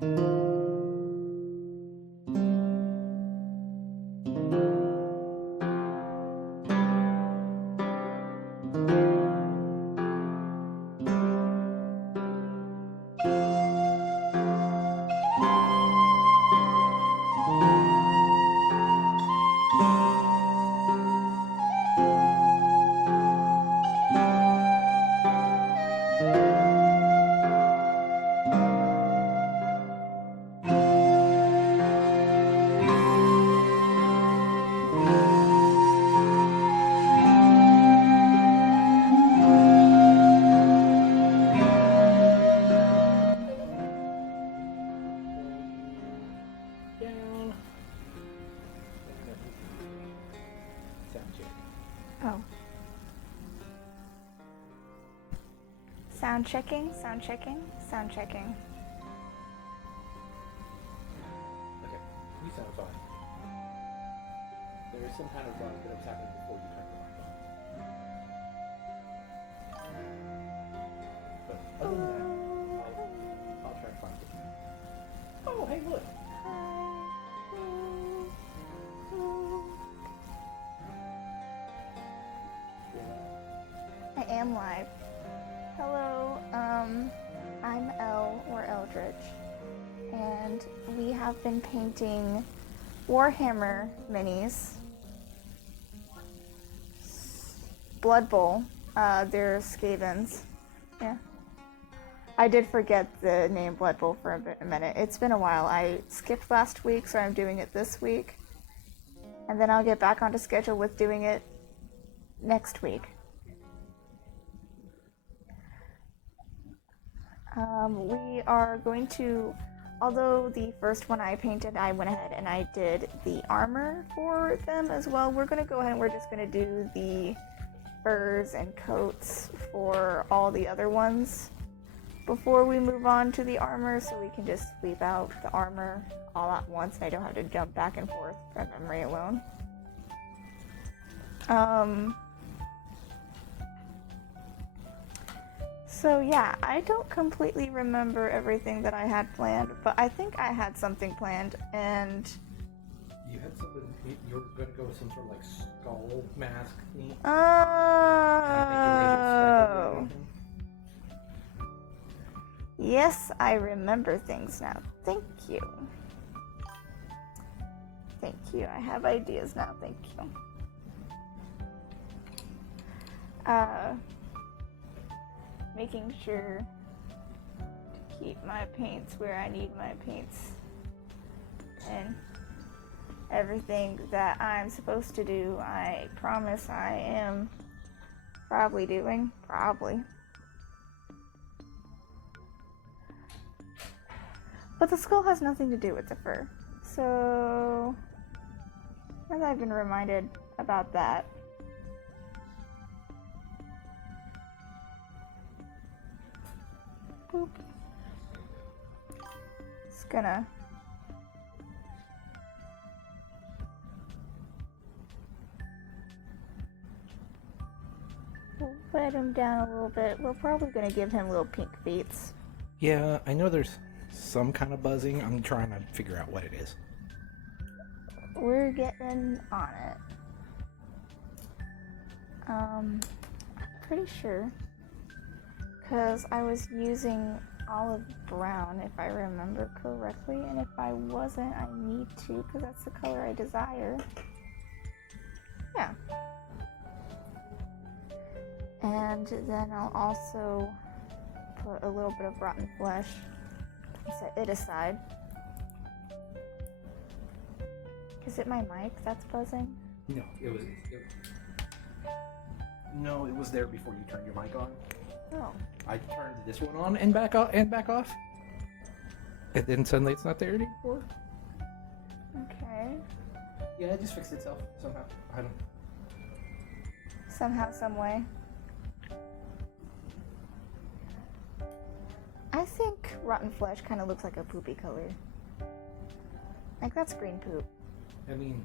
Oh. Sound checking, sound checking, sound checking. Okay, you sound fine. There is some kind of bug that was happening before you turned the mic on. But other than that, I'll try to find it. Oh, hey, look! I am live. Hello, I'm Elle, or Eldritch, and we have been painting Warhammer minis. Blood Bowl, they're Skavens. Yeah. I did forget the name Blood Bowl for a minute. It's been a while. I skipped last week, so I'm doing it this week. And then I'll get back onto schedule with doing it next week. We are going to, although the first one I painted, I went ahead and I did the armor for them as well. We're going to go ahead and we're just going to do the furs and coats for all the other ones before we move on to the armor, so we can just sweep out the armor all at once and I don't have to jump back and forth from memory alone. So yeah, I don't completely remember everything that I had planned, but I think I had something planned, and... You had something, you were going to go with some sort of like skull mask thing? Oh! Yes, I remember things now. Thank you. Thank you. I have ideas now. Thank you. Making sure to keep my paints where I need my paints. And everything that I'm supposed to do, I promise I am probably doing. Probably. But the skull has nothing to do with the fur. So, as I've been reminded about that, boop. It's gonna wet him down a little bit. We're probably gonna give him little pink feet. Yeah, I know there's some kind of buzzing. I'm trying to figure out what it is. We're getting on it. Pretty sure. Because I was using olive brown, if I remember correctly, and if I wasn't, I need to, because that's the color I desire. Yeah. And then I'll also put a little bit of rotten flesh, set it aside. Is it my mic that's buzzing? No, No, it was there before you turned your mic on. Oh. I turned this one on and back off, and then suddenly it's not there anymore. Okay. Yeah, it just fixed itself somehow. I don't. Somehow, some way. I think rotten flesh kind of looks like a poopy color. Like that's green poop. I mean,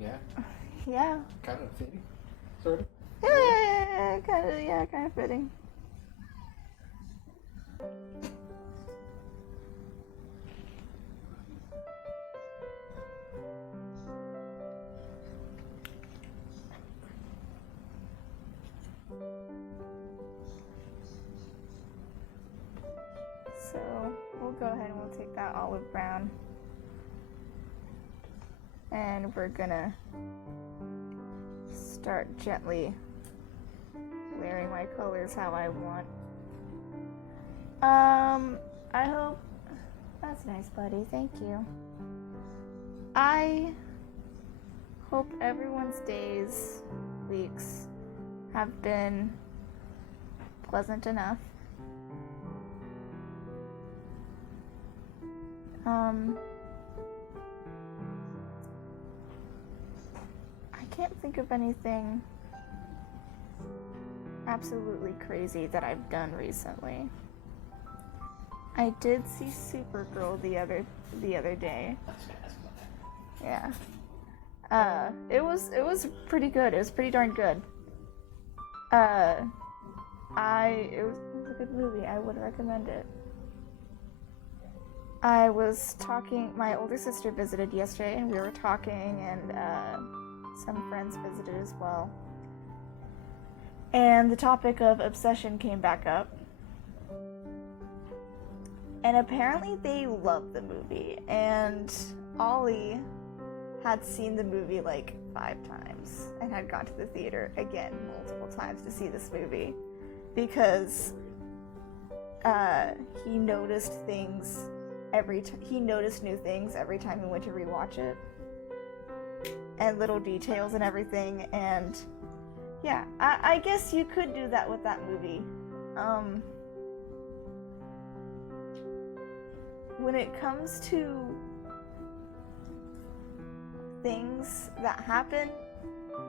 yeah. Yeah. Kind of fitting, sort of. Yeah, kind of fitting. So we'll go ahead and we'll take that olive brown. And we're gonna start gently layering my colors how I want. I hope that's nice, buddy. Thank you. I hope everyone's days, weeks have been pleasant enough. I can't think of anything absolutely crazy that I've done recently. I did see Supergirl the other day. Yeah. It was pretty good. It was pretty darn good. It was a good movie. I would recommend it. I was talking, my older sister visited yesterday and we were talking, and some friends visited as well. And the topic of obsession came back up. And apparently they loved the movie, and Ollie had seen the movie like 5 times and had gone to the theater again multiple times to see this movie because he noticed things he noticed new things every time he went to rewatch it, and little details and everything. And yeah, I guess you could do that with that movie. When it comes to things that happen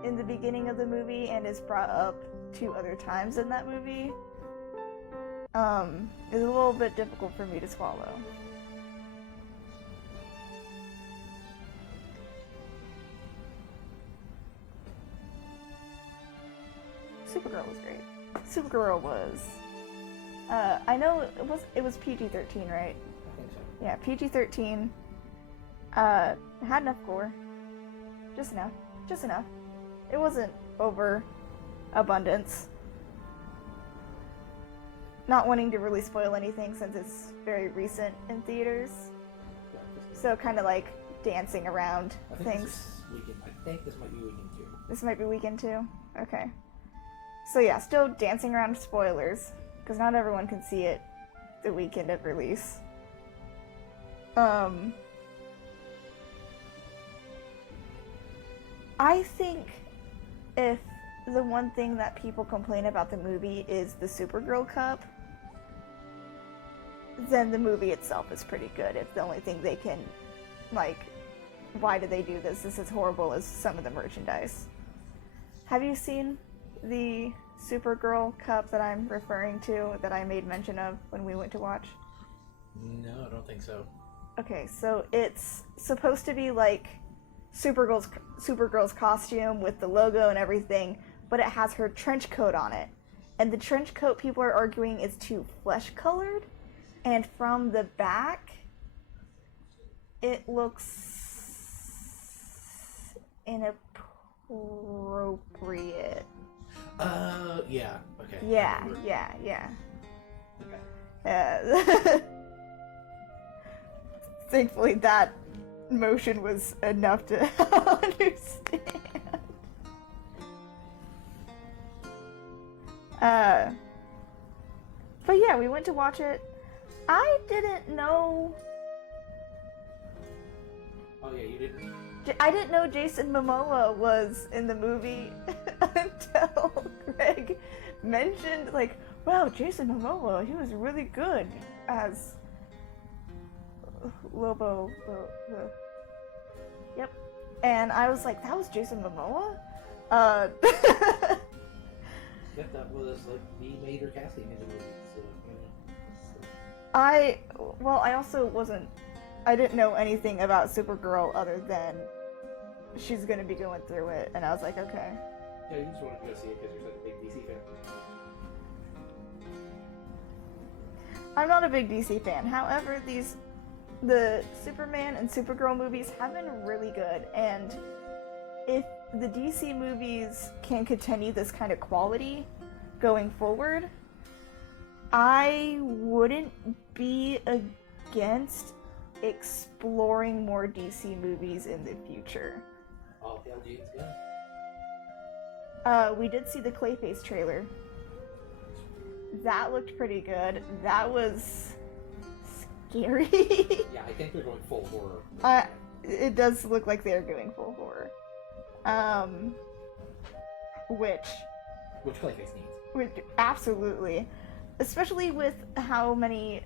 in the beginning of the movie and is brought up 2 other times in that movie, is a little bit difficult for me to swallow. Supergirl was great. Supergirl was, I know it was PG-13, right? I think so. Yeah, PG-13. Had enough gore. Just enough. Just enough. It wasn't over abundance. Not wanting to really spoil anything since it's very recent in theaters. So kind of like dancing around things. I think this might be weekend 2. This might be weekend 2? Okay. So yeah, still dancing around spoilers, because not everyone can see it the weekend of release. I think if the one thing that people complain about the movie is the Supergirl cup, then the movie itself is pretty good. If the only thing they can, like, why did they do this? This is horrible as some of the merchandise. Have you seen the Supergirl cup that I'm referring to, that I made mention of when we went to watch? No, I don't think so. Okay, so it's supposed to be like Supergirl's costume with the logo and everything, but it has her trench coat on it. And the trench coat, people are arguing, is too flesh-colored. And from the back, it looks inappropriate. Yeah, okay. Yeah. Okay. Thankfully, that motion was enough to understand. But yeah, we went to watch it. I didn't know. Oh yeah, you didn't. I didn't know Jason Momoa was in the movie until Greg mentioned, like, wow, Jason Momoa, he was really good as Lobo. Yep. And I was like, that was Jason Momoa? Yeah, that was like the major casting in the movie. So, I didn't know anything about Supergirl other than she's gonna be going through it, and I was like, okay. Yeah, you just wanted to go see it because you're such a big DC fan. I'm not a big DC fan. However, the Superman and Supergirl movies have been really good, and if the DC movies can continue this kind of quality going forward, I wouldn't be against exploring more DC movies in the future. Oh, hell, dude, it's good. We did see the Clayface trailer. That looked pretty good. That was scary. Yeah, I think they're going full horror. It does look like they're going full horror. Which Clayface needs. Absolutely. Especially with how many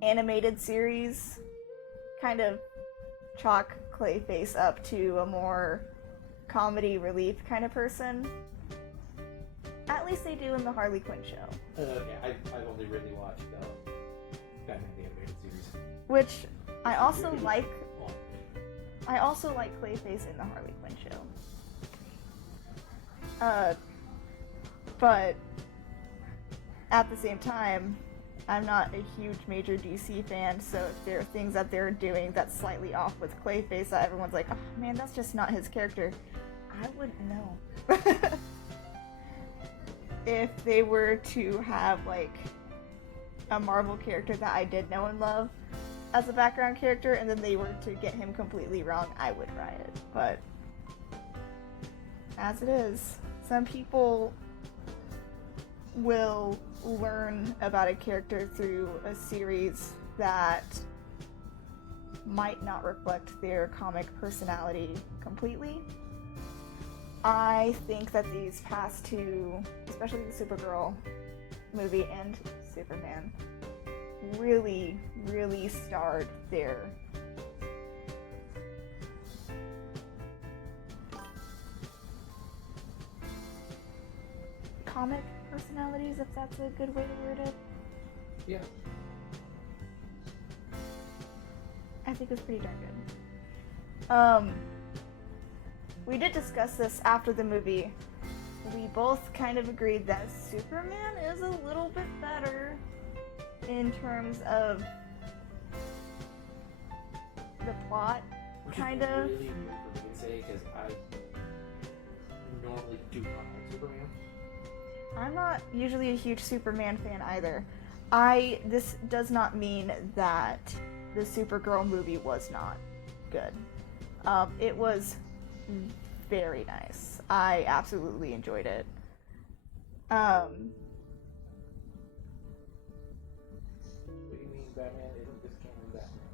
animated series kind of chalk Clayface up to a more comedy relief kind of person. At least they do in the Harley Quinn show. Yeah, I've only really watched Batman the Animated Series. Which I also like. I also like Clayface in the Harley Quinn show. But at the same time, I'm not a huge major DC fan, so if there are things that they're doing that's slightly off with Clayface that everyone's like, oh man, that's just not his character, I wouldn't know. If they were to have like a Marvel character that I did know and love as a background character, and then they were to get him completely wrong, I would riot. But as it is, some people will learn about a character through a series that might not reflect their comic personality completely. I think that these past two, especially the Supergirl movie and Superman, really, really starred their comic personalities, if that's a good way to word it. Yeah. I think it's pretty darn good. We did discuss this after the movie. We both kind of agreed that Superman is a little bit better in terms of the plot, kind of. Which is really weird for me to say, because I normally do not like Superman. I'm not usually a huge Superman fan either. This does not mean that the Supergirl movie was not good. It was very nice. I absolutely enjoyed it. What do you mean Batman isn't this canon Batman?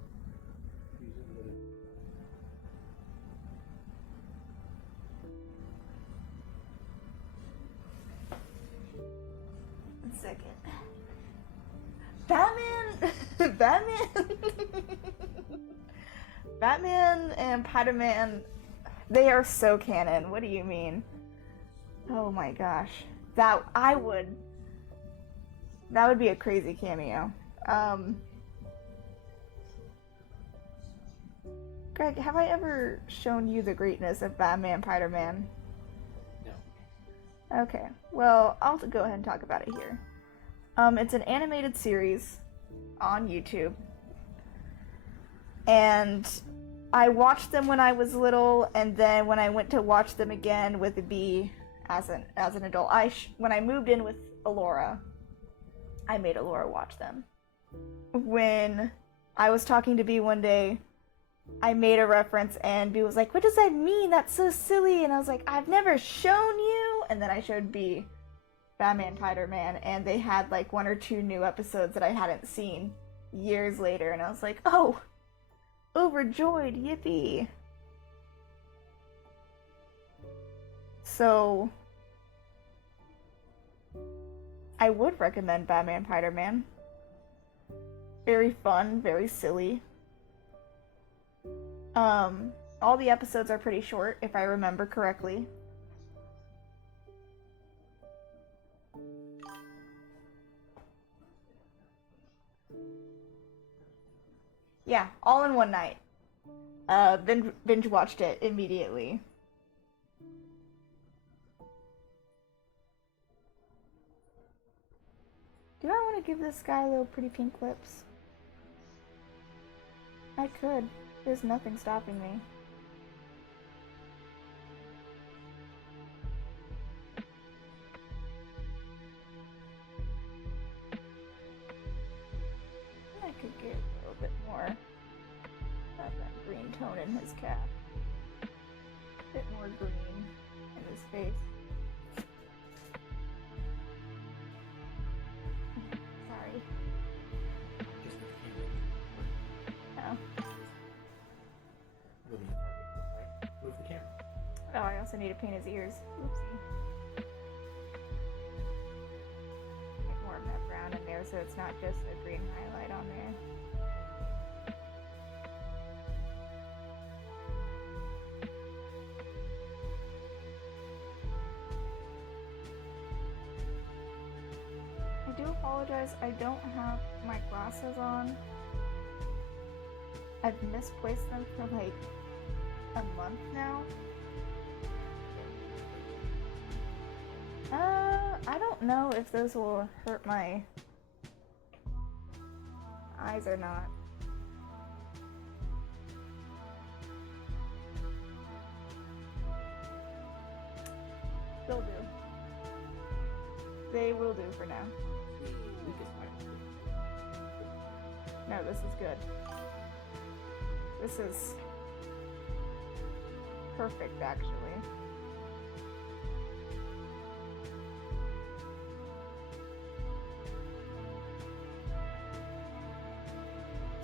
One second. Batman and Spider-Man, they are so canon. What do you mean? Oh my gosh. That would be a crazy cameo. Greg, have I ever shown you the greatness of Batman Spider-Man? No. Okay. Well, I'll go ahead and talk about it here. It's an animated series on YouTube. And I watched them when I was little, and then when I went to watch them again with B as an adult, when I moved in with Alora, I made Alora watch them. When I was talking to B one day, I made a reference, and B was like, "What does that mean? That's so silly." And I was like, "I've never shown you." And then I showed B Batman Spider-Man, and they had like 1 or 2 new episodes that I hadn't seen years later, and I was like, "Oh, overjoyed, yippee." So I would recommend Batman Spider-Man. Very fun, very silly. All the episodes are pretty short, if I remember correctly. Yeah, all in one night. Binge watched it immediately. Do I want to give this guy little pretty pink lips? I could. There's nothing stopping me. I could get a little bit more of that green tone in his cap. A bit more green in his face. Sorry. Just with the camera. Oh. Moving the target, right? Move the camera. Oh, I also need to paint his ears. Oopsie. Get more of that brown in there so it's not just a green highlight on there. I do apologize, I don't have my glasses on. I've misplaced them for like a month now. I don't know if those will hurt my eyes or not. They'll do. They will do for now. No, this is good. This is perfect, actually.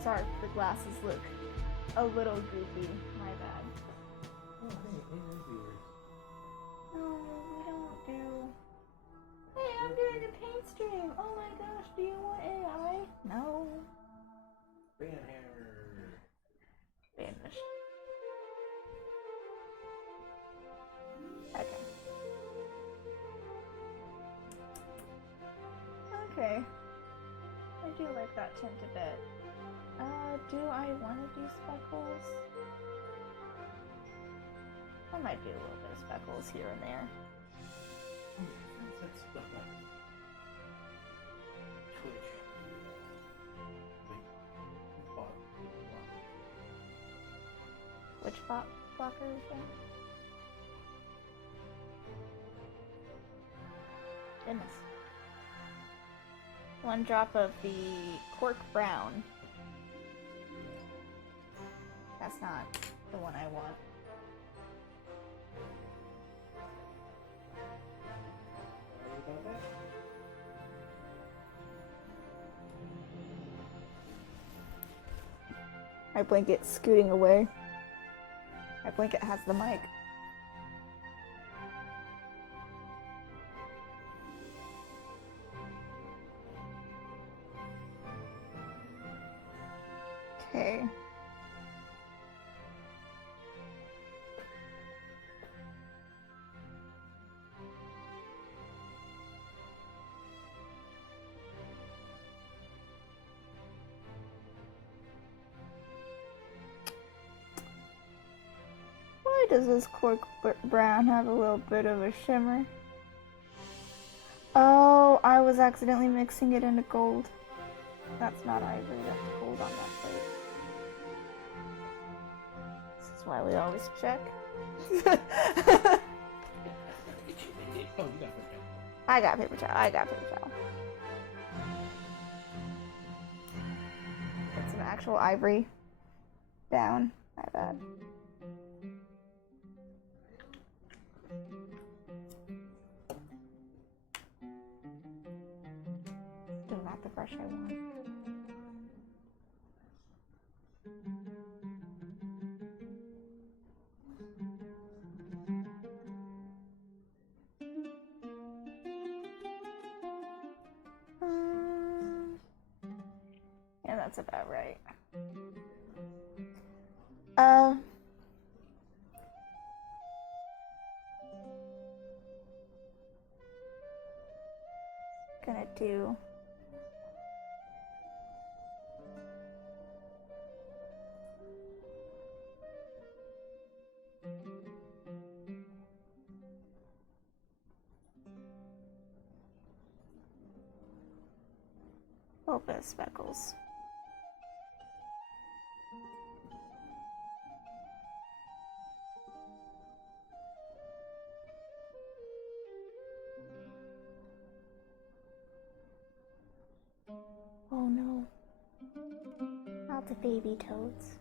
Sorry, the glasses look a little goofy. My bad. Oh, hey, viewers. No, we don't do. Hey, I'm doing a paint stream. Oh my gosh, do you want AI? No. Banhammer. Vanish. Okay. Okay. I do like that tint a bit. Do I want to do speckles? I might do a little bit of speckles here and there. That's the Twitch. Which blocker is that? Goodness. One drop of the cork brown. That's not the one I want. My blanket's scooting away. My blanket has the mic. Okay. Why does this cork brown have a little bit of a shimmer? Oh, I was accidentally mixing it into gold. That's not ivory, that's gold on that plate. This is why we always check. Oh, you got paper towel. I got paper towel, I got paper towel. Get some actual ivory down. My bad. Still not the brush I want. Yeah, that's about right. Gonna do little bit of speckles. Oh no. Not the baby toads.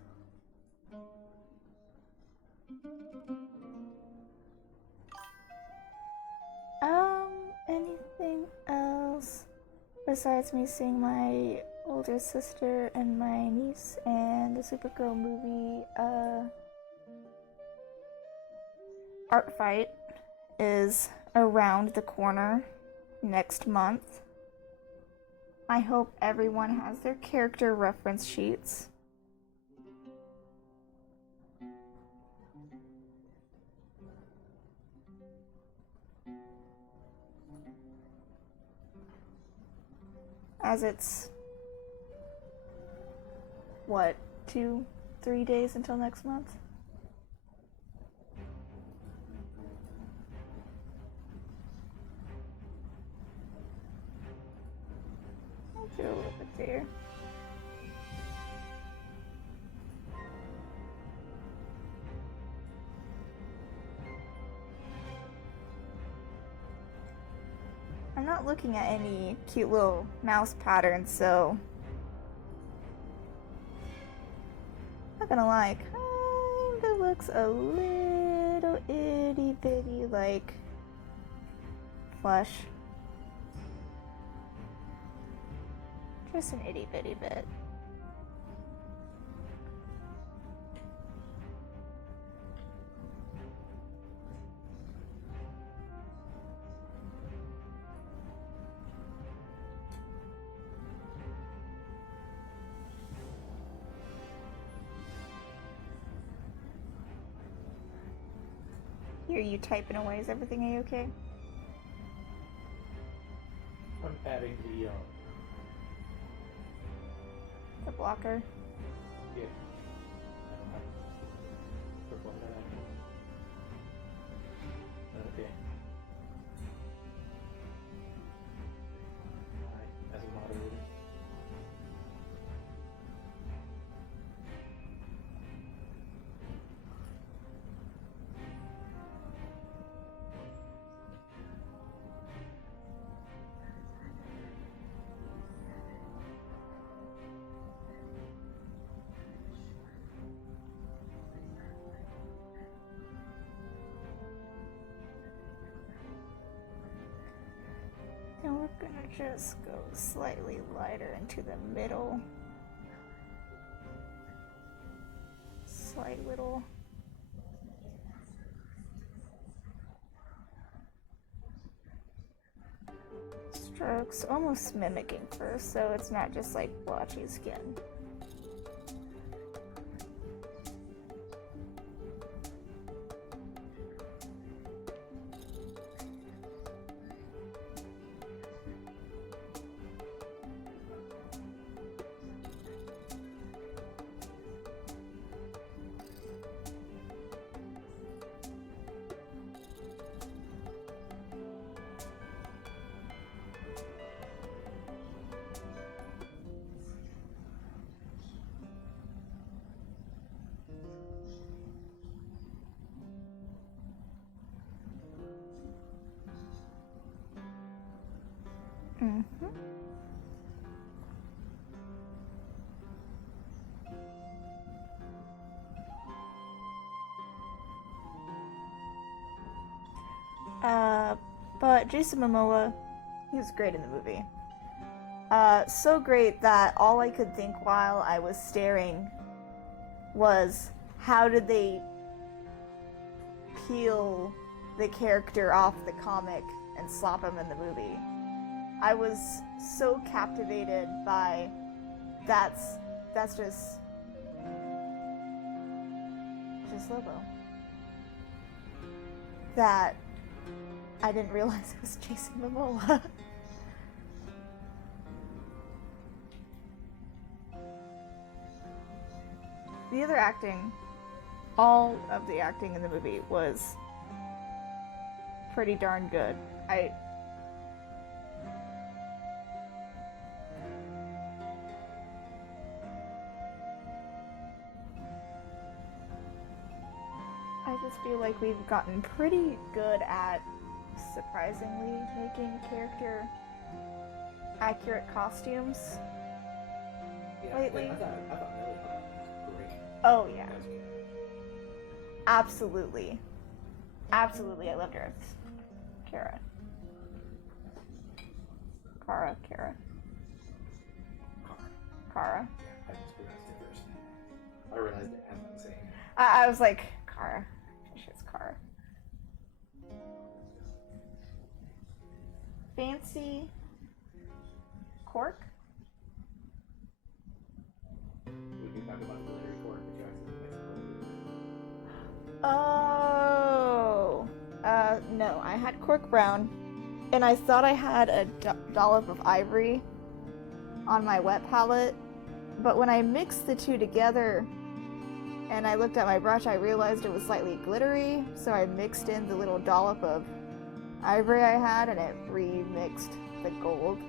Anything else besides me seeing my older sister and my niece and the Supergirl movie? Art Fight is around the corner next month. I hope everyone has their character reference sheets. As it's, what, 2-3 days until next month? I'll do a little bit there. I'm not looking at any cute little mouse patterns, so not gonna lie, kinda looks a little itty bitty like flesh. Just an itty bitty bit. Hear you typing away. Is everything A-okay? I'm adding the The blocker. yeah. I don't have purple that. Okay. Alright, as a moderator. And we're gonna just go slightly lighter into the middle. Slight little strokes, almost mimicking fur, so it's not just like blotchy skin. Mm-hmm. But Jason Momoa, he was great in the movie. So great that all I could think while I was staring was, how did they peel the character off the comic and slap him in the movie? I was so captivated by that's just Lobo. That I didn't realize it was Jason Momoa. The other acting, all of the acting in the movie was pretty darn good. just feel like we've gotten pretty good at surprisingly making character accurate costumes lately. I thought Millie was great. Oh yeah, That was good. absolutely. Absolutely, I loved her. Kara. Kara. Car. Kara. Yeah, I mispronounced it first. I realized it as I was saying it. I was like, Kara. It's Kara. Fancy cork? We can talk about glittery cork, but you accidentally Oh. No, I had cork brown, and I thought I had a dollop of ivory on my wet palette, but when I mixed the two together and I looked at my brush, I realized it was slightly glittery, so I mixed in the little dollop of ivory I had, and it remixed the gold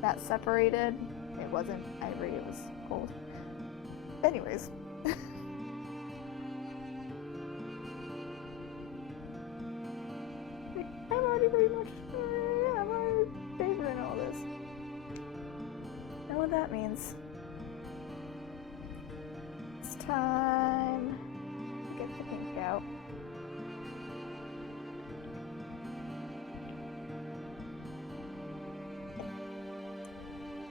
that separated. It wasn't ivory, it was gold. Anyways. I'm already pretty much, I'm already favoring all this. Know what that means. It's time to get the pink out.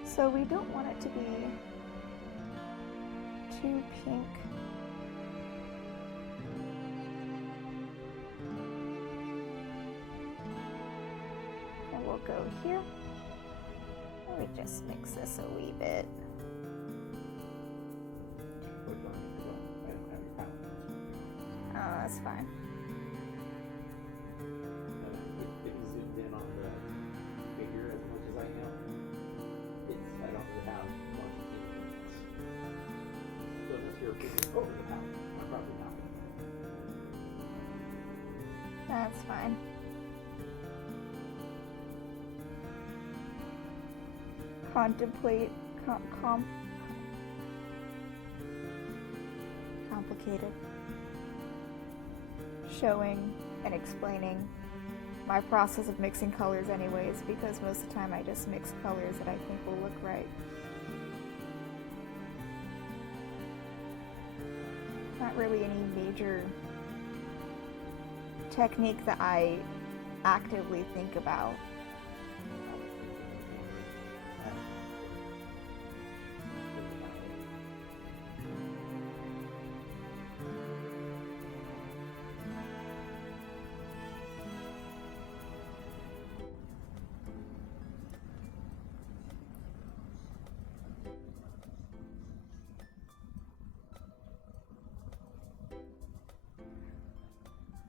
So we don't want it to be too pink. And we'll go here. And we just mix this a wee bit. Which one? I don't have your palette. Oh, that's fine. If you zoomed in on the figure as much as I am, I don't really have much influence. So unless you're putting over the palette, I'm probably not. That's fine. Contemplate, complicated. Showing and explaining my process of mixing colors anyways, because most of the time I just mix colors that I think will look right. Not really any major technique that I actively think about.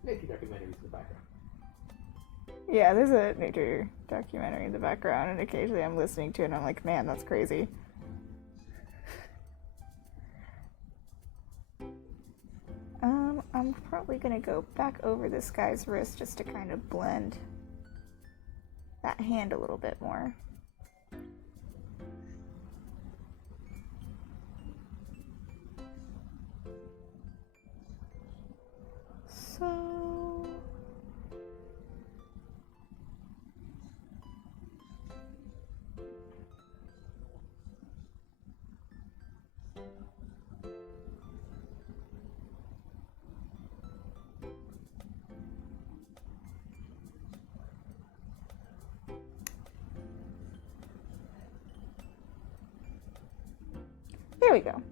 Nature documentaries in the background. Yeah, there's a nature documentary in the background, and occasionally I'm listening to it and I'm like, man, that's crazy. I'm probably gonna go back over this guy's wrist just to kind of blend that hand a little bit more. So there we go.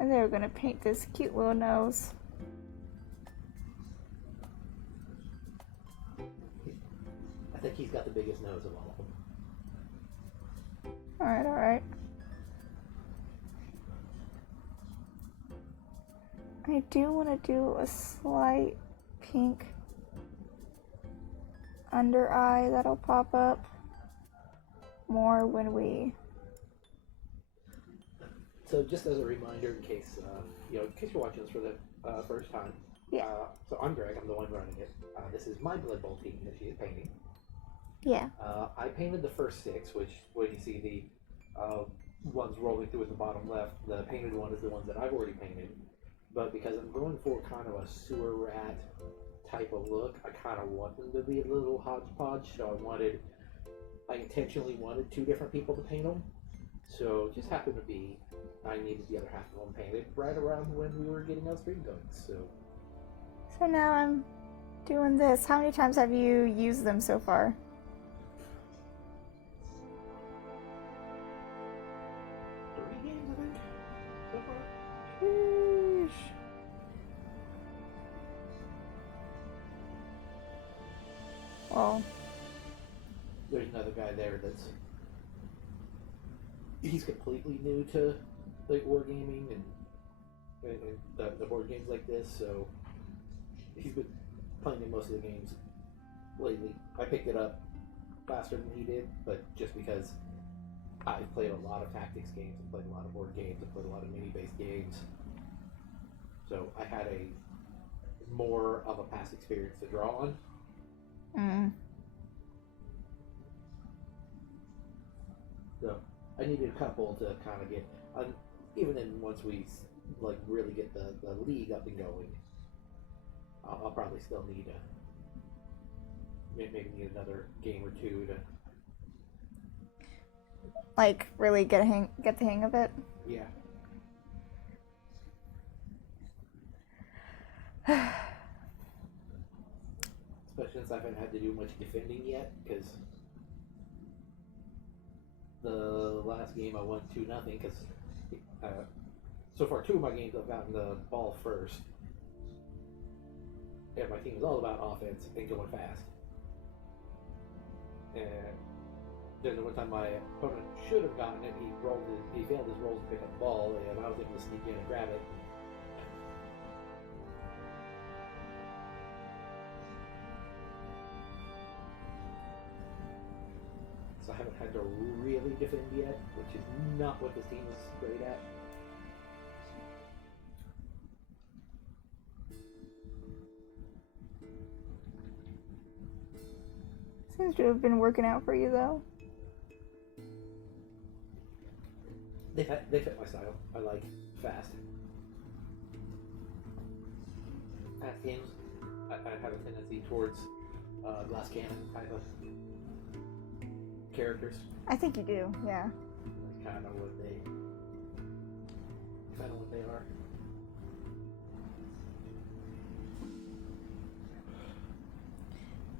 And then we're gonna paint this cute little nose. I think he's got the biggest nose of all of them. Alright, alright. I do want to do a slight pink under eye that'll pop up more when we... So just as a reminder, in case in case you're watching this for the first time, Yeah. So I'm Greg. I'm the one running it. This is my Blood Bowl team that she is painting. Yeah. I painted the first 6, which when you see the ones rolling through at the bottom left, the painted one is the ones that I've already painted. but because I'm going for kind of a sewer rat type of look, I kind of want them to be a little hodgepodge. So I intentionally wanted two different people to paint them. So it just happened to be I needed the other half of them painted right around when we were getting our stream going. So now I'm doing this. How many times have you used them so far? 3 games, I think, so far. Sheesh. Well, There's another guy there he's completely new to like wargaming and the board games like this, so he's been playing in most of the games lately. I picked it up faster than he did, but just because I've played a lot of tactics games, I've played a lot of board games, I've played a lot of mini-based games, so I had a more of a past experience to draw on. So I needed a couple to kind of get, even then once we like really get the league up and going, I'll probably still need maybe need another game or two to like really get the hang of it. Yeah. Especially since I haven't had to do much defending yet, because the last game I won 2-0, because so far 2 of my games I've gotten the ball first. And my team is all about offense and going fast. And there's one time my opponent should have gotten it, he failed his rolls to pick up the ball, and I was able to sneak in and grab it. So I haven't had to really defend yet, which is not what this team is great at. Seems to have been working out for you though. They fit my style. I like fast. Fast games. I have a tendency towards glass cannon type of characters. I think you do, yeah. That's kind of what they are.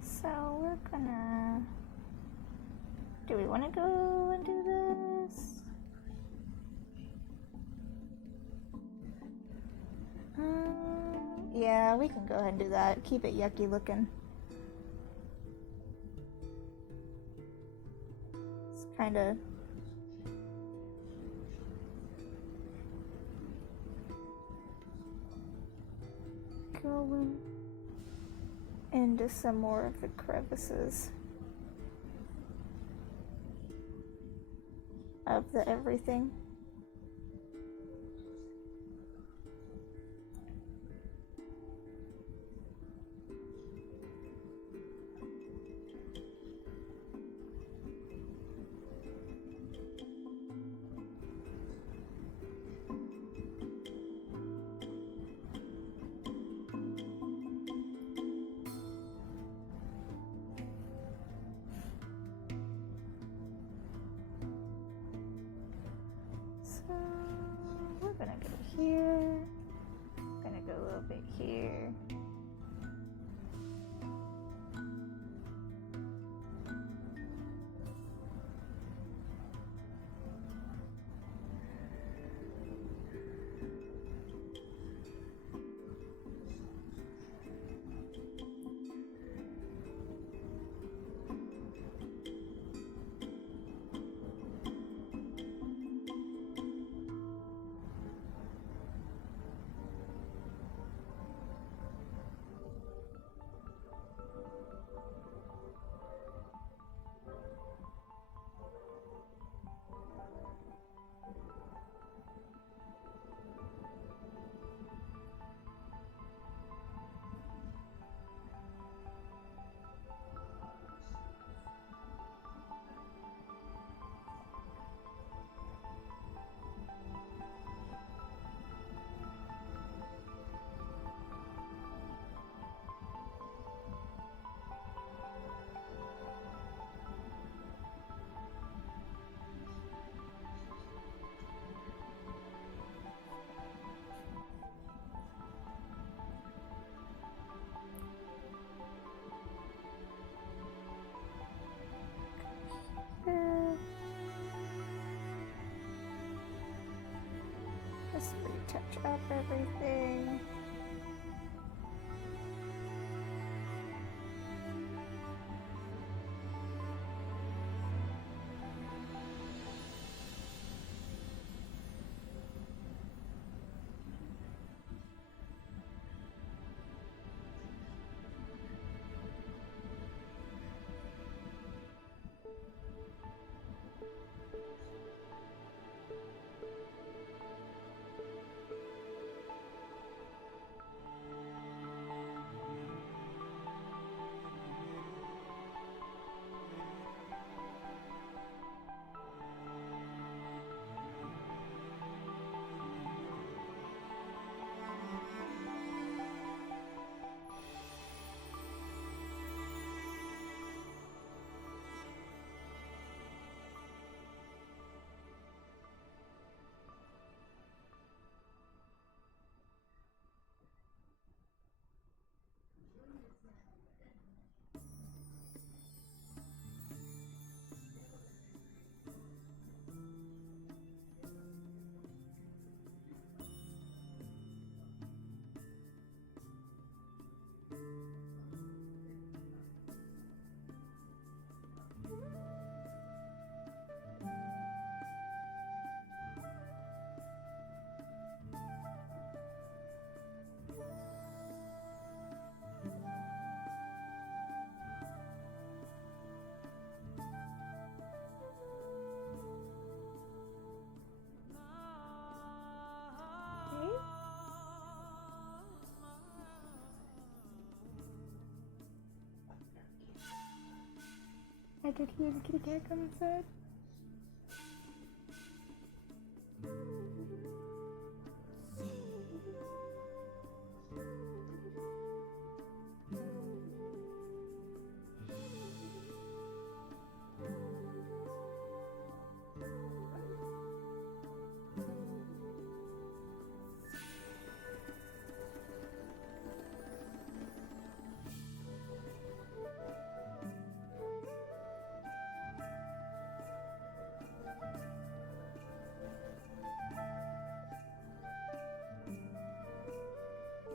So we're gonna. Do we want to go and do this? Yeah, we can go ahead and do that. Keep it yucky looking. It's kind of. Going into some more of the crevices of the everything. So we're gonna go here, gonna go a little bit here. touch up everything. I did hear the kitty cat come inside.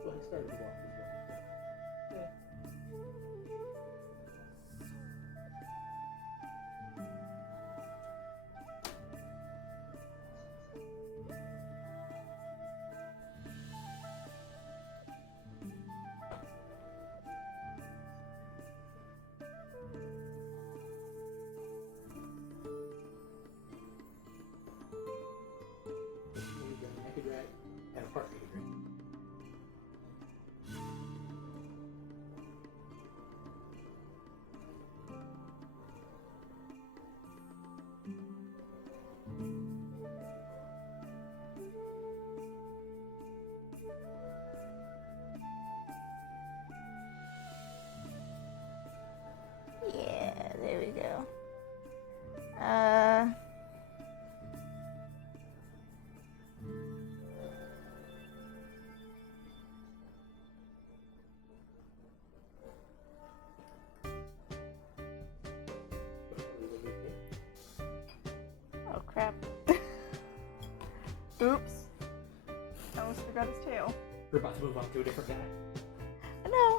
Well, I started to walk this way. Yeah. We've got a naked rat and a part naked rat. Yeah, there we go. Oh crap. Oops. I almost forgot his tail. We're about to move on to a different guy.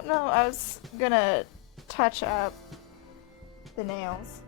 No, I was gonna touch up the nails.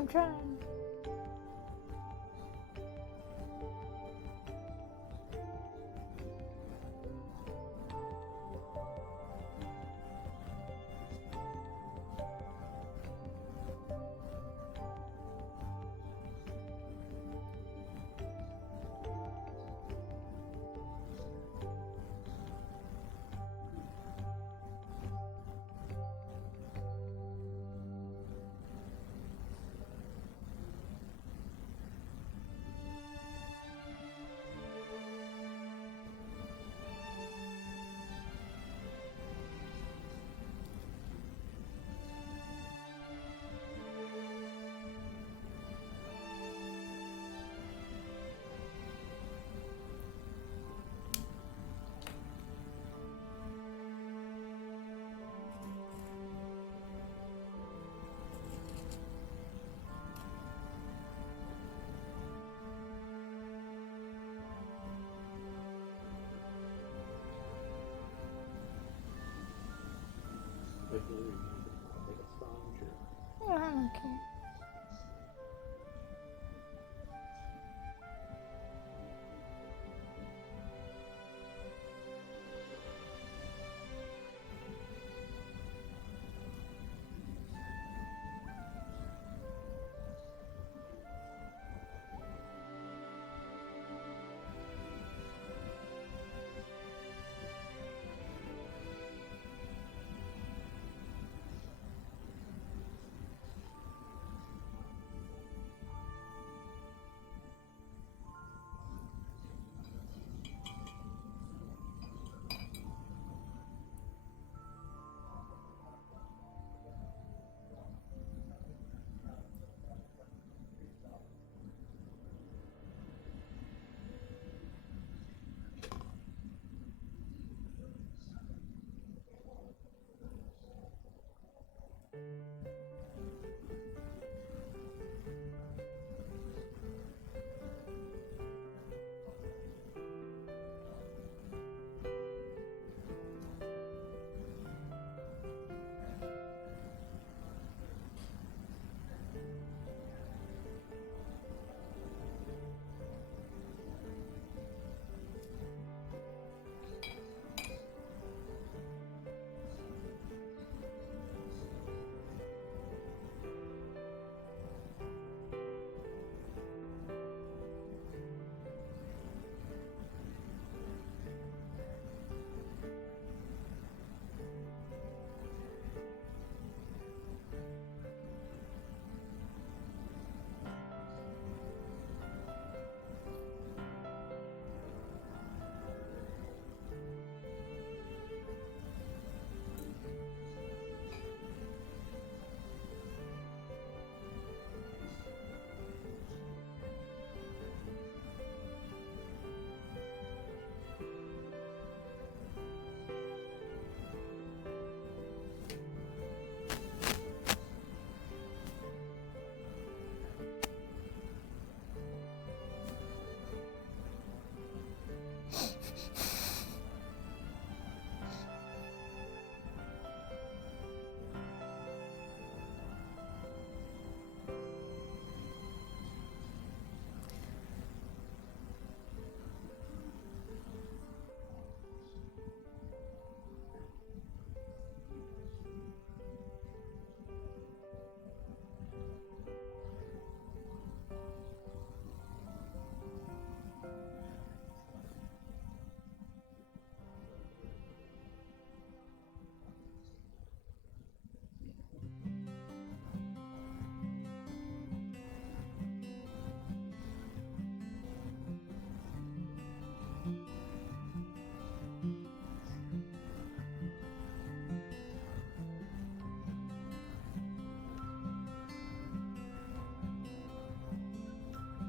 I'm trying. Like the other like a strong tree. Oh, I don't care.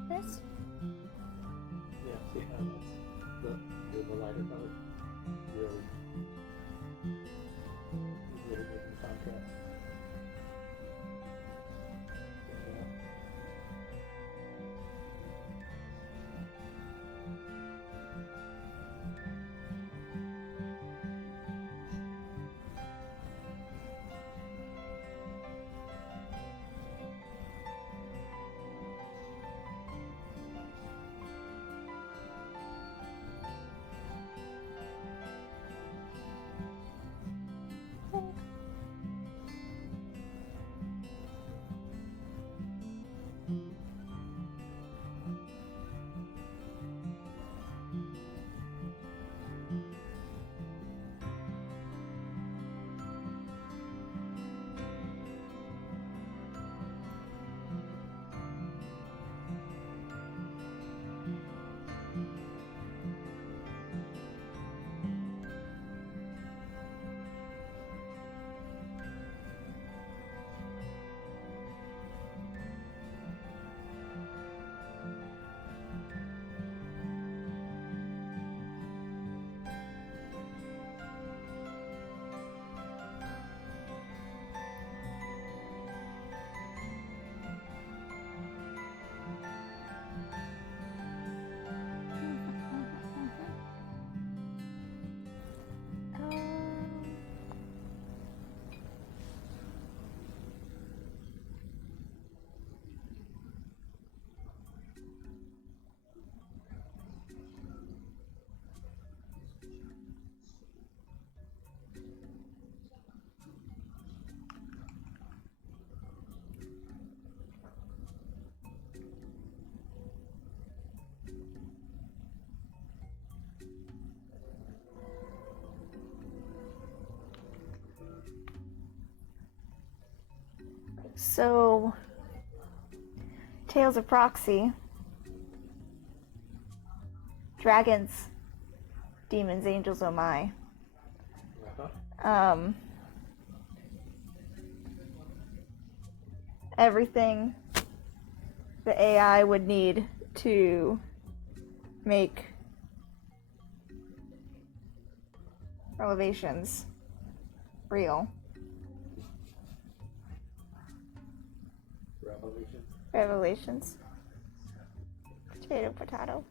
This? Yeah, see how that's the lighter color. Really, really making contrast. Yeah. So, Tales of Proxy. Dragons, demons, angels, oh my. Everything the AI would need to make revelations real. Revelations. Potato, potato.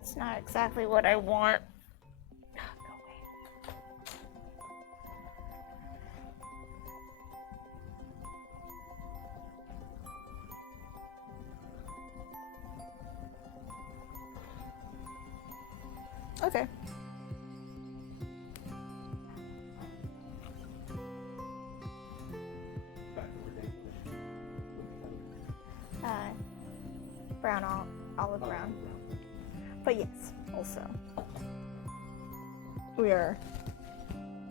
It's not exactly what I want. Okay. Brown, olive brown. But yes, also, we are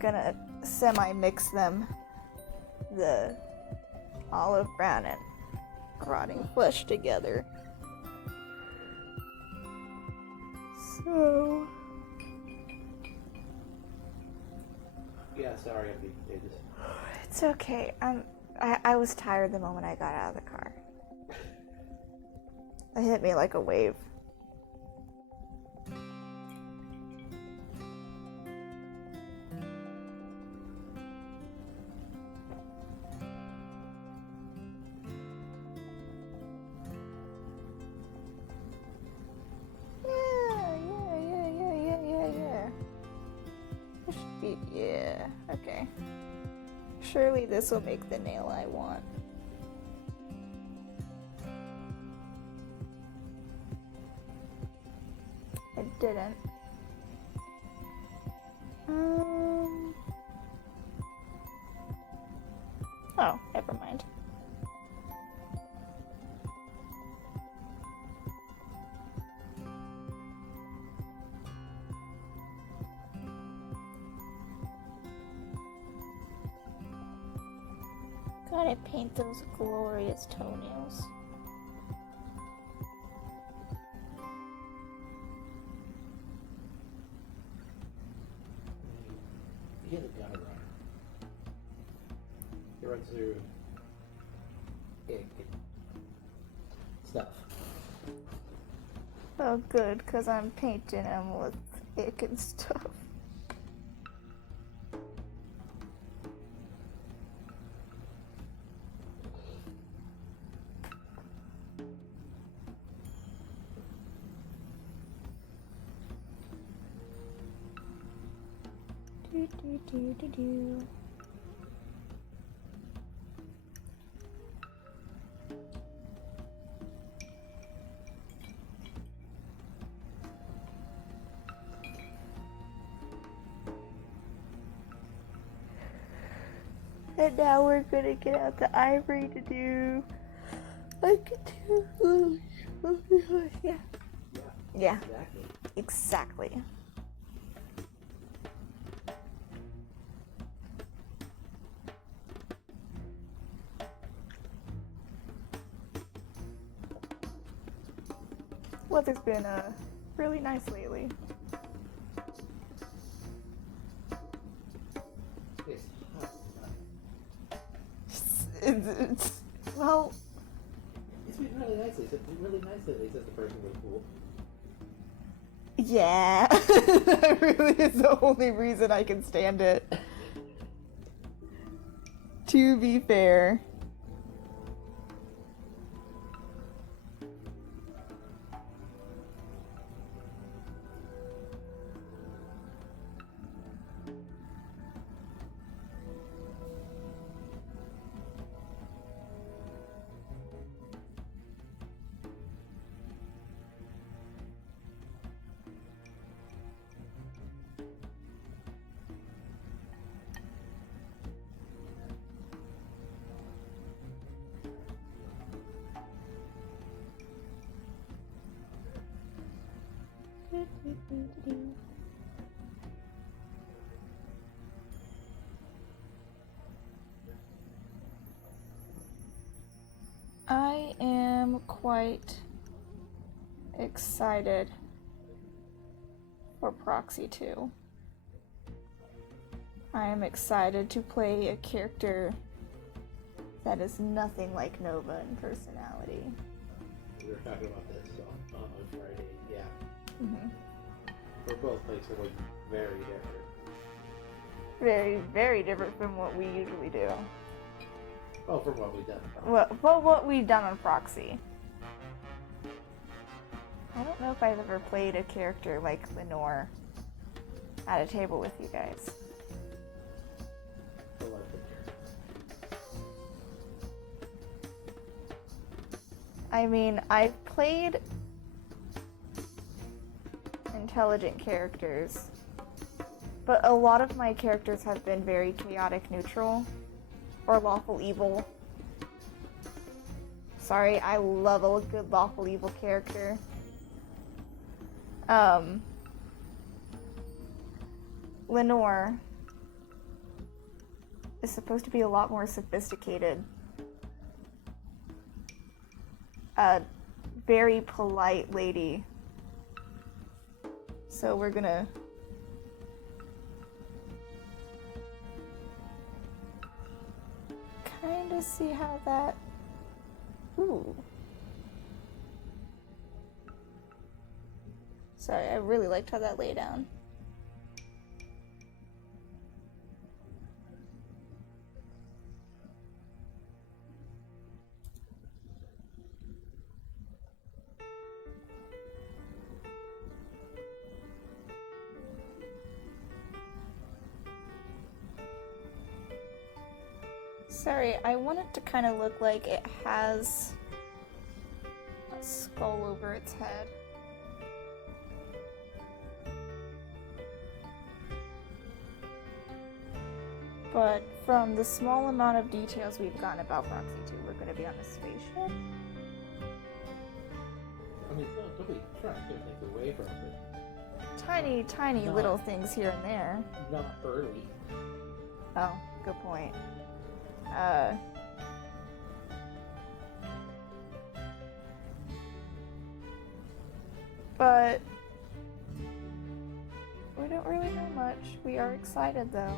gonna semi-mix them, the olive brown and rotting flesh together. So... Yeah, sorry, I beat pages. It's okay. I was tired the moment I got out of the car. It hit me like a wave. Yeah. Okay. Surely this will make the nail I want. It didn't. Oh, never mind. Gotta paint those glorious toenails. He has a gun around. He runs through stuff. Oh, good, because I'm painting them with ick and stuff. Do. And now we're gonna get out the ivory to do. I could do. Yeah. Yeah. Exactly. Weather's been really nice lately. Well, it's been really nice. It's been really nice lately, says the person with the pool. Yeah, that really is the only reason I can stand it. To be fair. I am quite excited for Proxy 2. I am excited to play a character that is nothing like Nova in personality. We were talking about this on Friday, yeah. Mm-hmm. We're both places like very different. Very, very different from what we usually do. Oh, from what we've done. What we've done on Proxy. I don't know if I've ever played a character like Lenore at a table with you guys. I love the character. I mean, I've played intelligent characters, but a lot of my characters have been very chaotic neutral or lawful evil. Sorry, I love a good lawful evil character. Lenore is supposed to be a lot more sophisticated. A very polite lady. So we're gonna kind of see how that... Ooh. Sorry, I really liked how that lay down. Sorry, I want it to kind of look like it has a skull over its head. But from the small amount of details we've gotten about Proxy 2, we're going to be on a spaceship. I mean, don't be trying to get things away from it. Tiny little things here and there. Not early. Oh, good point. But we don't really know much. We are excited though.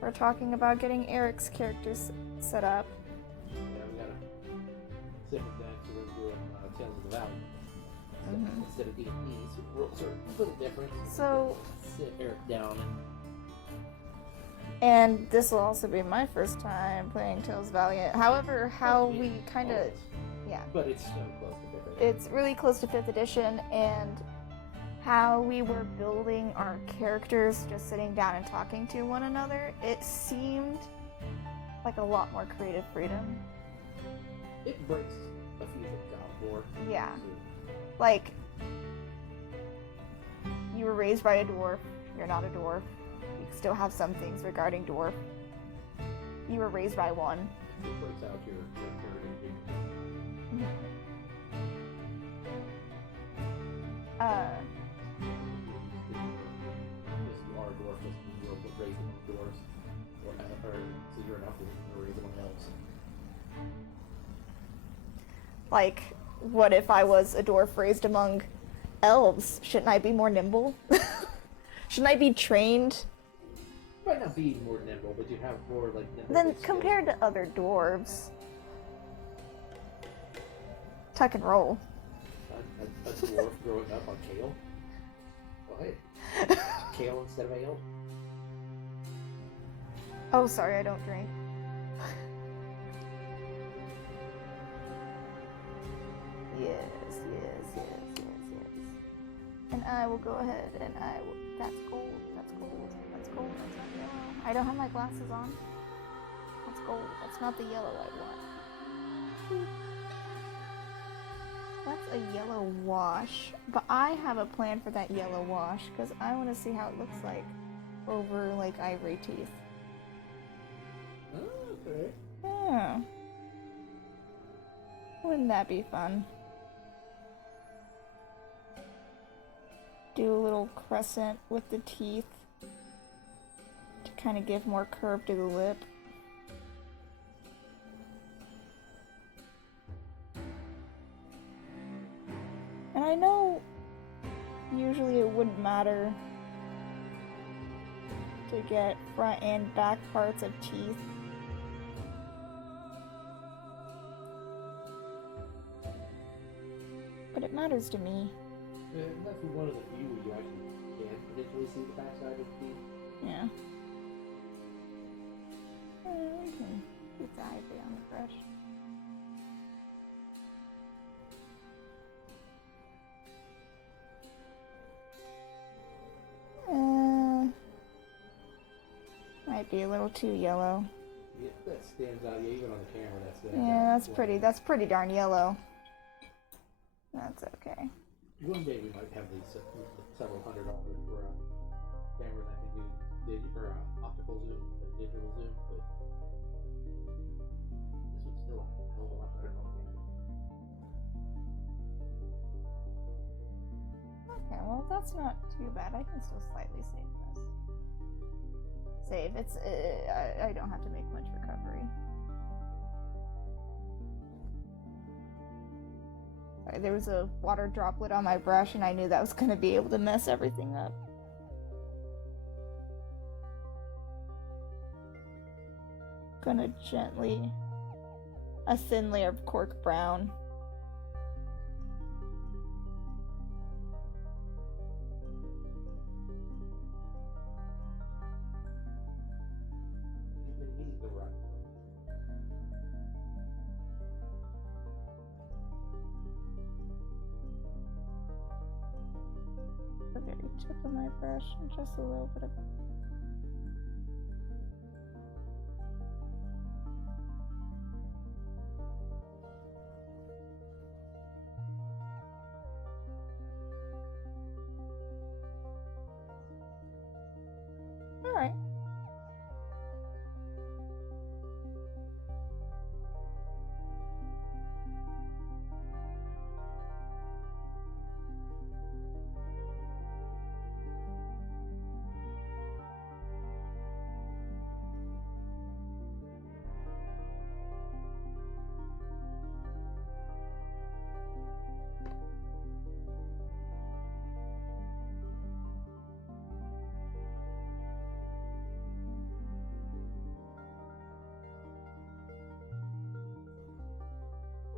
We're talking about getting Eric's characters set up. Yeah, we gotta sit with that, so we're doing Tales of the Valley. Mm-hmm. Instead of D&D, so the rules are a little different. So, sit Eric down and this will also be my first time playing Tales Valiant. However, how we kind of, yeah. But it's so close to 5th edition. It's really close to 5th edition, and how we were building our characters, just sitting down and talking to one another, it seemed like a lot more creative freedom. It breaks a few things out more. Yeah. Like, you were raised by a dwarf, you're not a dwarf. You still have some things regarding dwarf. You were raised by one. It breaks out your heritage. If you are a dwarf, you were raised among dwarves. Or so you're not raised among elves. Like, what if I was a dwarf raised among elves? Shouldn't I be more nimble? Shouldn't I be trained? You might not be more nimble, but you have more like nimble. Then compared to other dwarves. Tuck and roll. A dwarf growing up on kale? Go ahead. Kale instead of ale? Oh, sorry, I don't drink. Yes. And I will go ahead and I will... That's gold. That's not yellow. I don't have my glasses on. That's gold. That's not the yellow I want. That's a yellow wash. But I have a plan for that yellow wash because I want to see how it looks like over, like, ivory teeth. Oh, okay. Yeah. Wouldn't that be fun? do a little crescent with the teeth to kind of give more curve to the lip. And I know usually it wouldn't matter to get front and back parts of teeth. But it matters to me. Yeah, that's one of the few where you actually can potentially see the backside of the teeth. Yeah. We can keep the ivory on the brush. Might be a little too yellow. Yeah, that stands out. Yeah, even on the camera, that stands out. Yeah, that's pretty. That's pretty darn yellow. That's okay. One day we might have these several $100 for a camera that can do optical zoom, digital zoom, but this one's still a hell of a lot better than camera. Okay, well that's not too bad. I can still slightly save this. Save. It's. I don't have to make much recovery. Sorry, there was a water droplet on my brush, and I knew that was going to be able to mess everything up. Gonna gently, a thin layer of cork brown. The very tip of my brush and just a little bit of. Alright.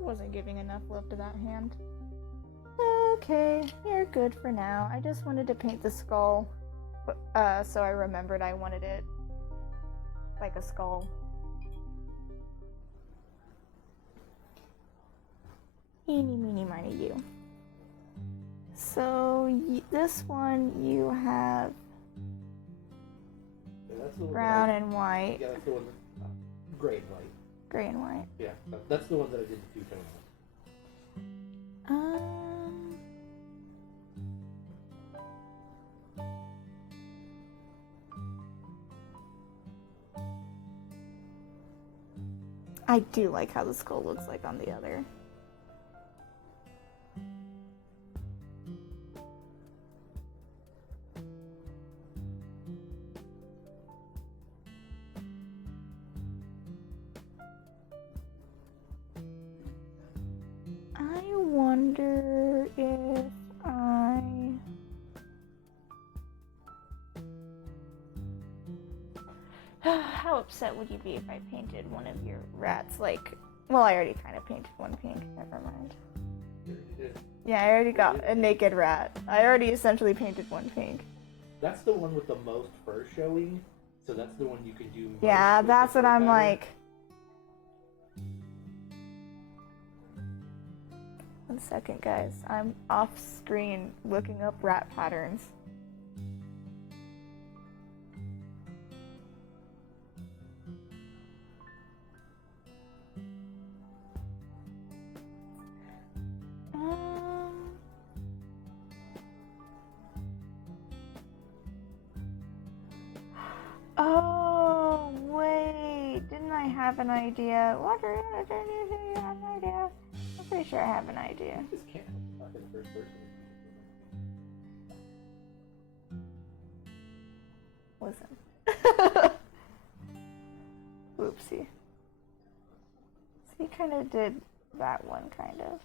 Wasn't giving enough love to that hand. Okay, you're good for now. I just wanted to paint the skull, so I remembered I wanted it like a skull. Eeny, meeny, miny, you. So this one you have brown and white. Yeah, that's the one. Gray and white. Gray and white. Yeah, that's the one that I did the two-tone on. I do like how the skull looks like on the other. I wonder if how upset would you be if I painted one of your rats like... Well, I already kind of painted one pink. Never mind. Yeah, I already got a naked rat. I already essentially painted one pink. That's the one with the most fur showing, so that's the one you can do most. Yeah, that's what I'm like. 1 second, guys. I'm off screen looking up rat patterns. Oh, wait. Didn't I have an idea? What are you doing? You have an idea? I'm pretty sure I have an idea. You just can't talk in the first person. listen. Oopsie. So he kind of did that one, kind of.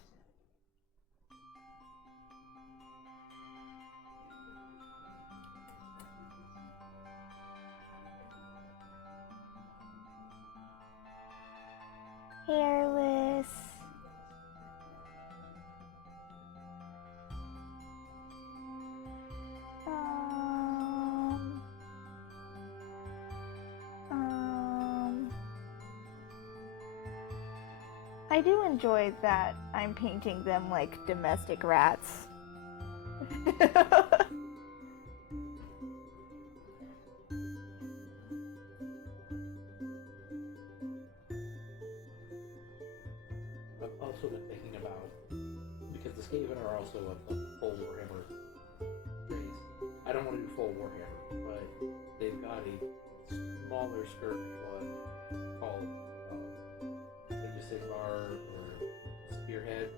Hairless. I do enjoy that I'm painting them like domestic rats. I've also been thinking about, because the Skaven are also a full Warhammer race. I don't want to do full Warhammer, but they've got a smaller skirmish one called Sigmar or Spearhead,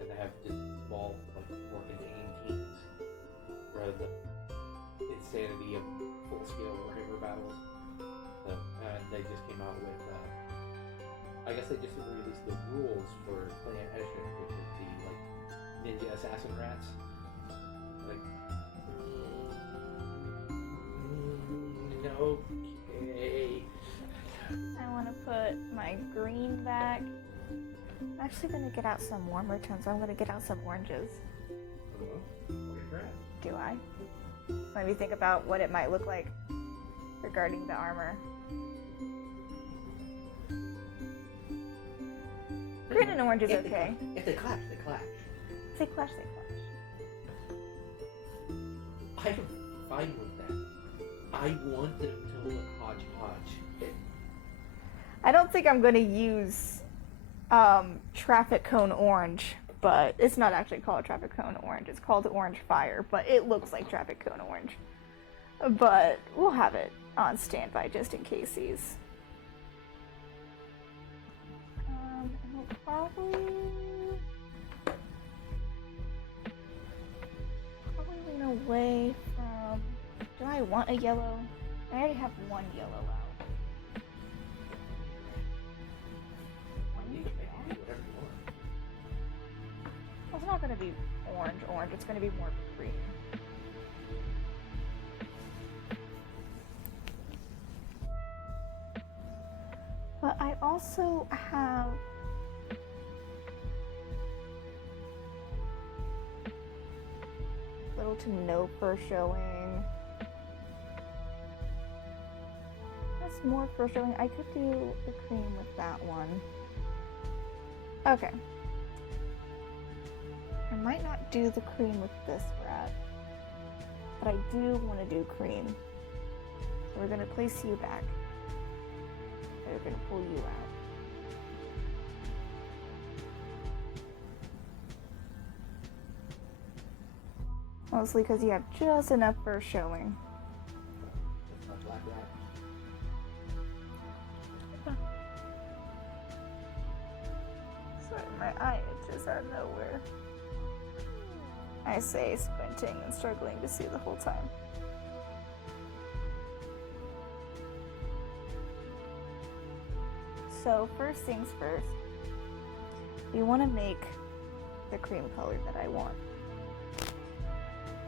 and they have just small, like, more contained teams rather than insanity of full-scale Warhammer battles. So, and they just came out with, I guess they just released the rules for Clan Eshin, which is the, like, ninja assassin rats. Like, okay. I want to put my green back. I'm actually going to get out some warmer tones. I'm going to get out some oranges. Do I? Let me think about what it might look like regarding the armor. Green and orange is okay. If they clash, they clash. Say clash, say clash. I'm fine with that. I want them to look hodgepodge. I don't think I'm going to use traffic cone orange, but it's not actually called traffic cone orange. It's called orange fire, but it looks like traffic cone orange. But we'll have it on standby just in case he's. And we'll probably lean away from. Do I want a yellow? I already have one yellow out. Well, it's not going to be orange. It's going to be more green. But I also have little to no fur showing. That's more fur showing. I could do the cream with that one. Okay. I might not do the cream with this rat, but I do want to do cream. So we're going to place you back. We're going to pull you out. Mostly because you have just enough fur showing. That's my black rat. Sorry, my eye itches out of nowhere. I say squinting and struggling to see the whole time. So first things first, you want to make the cream color that I want.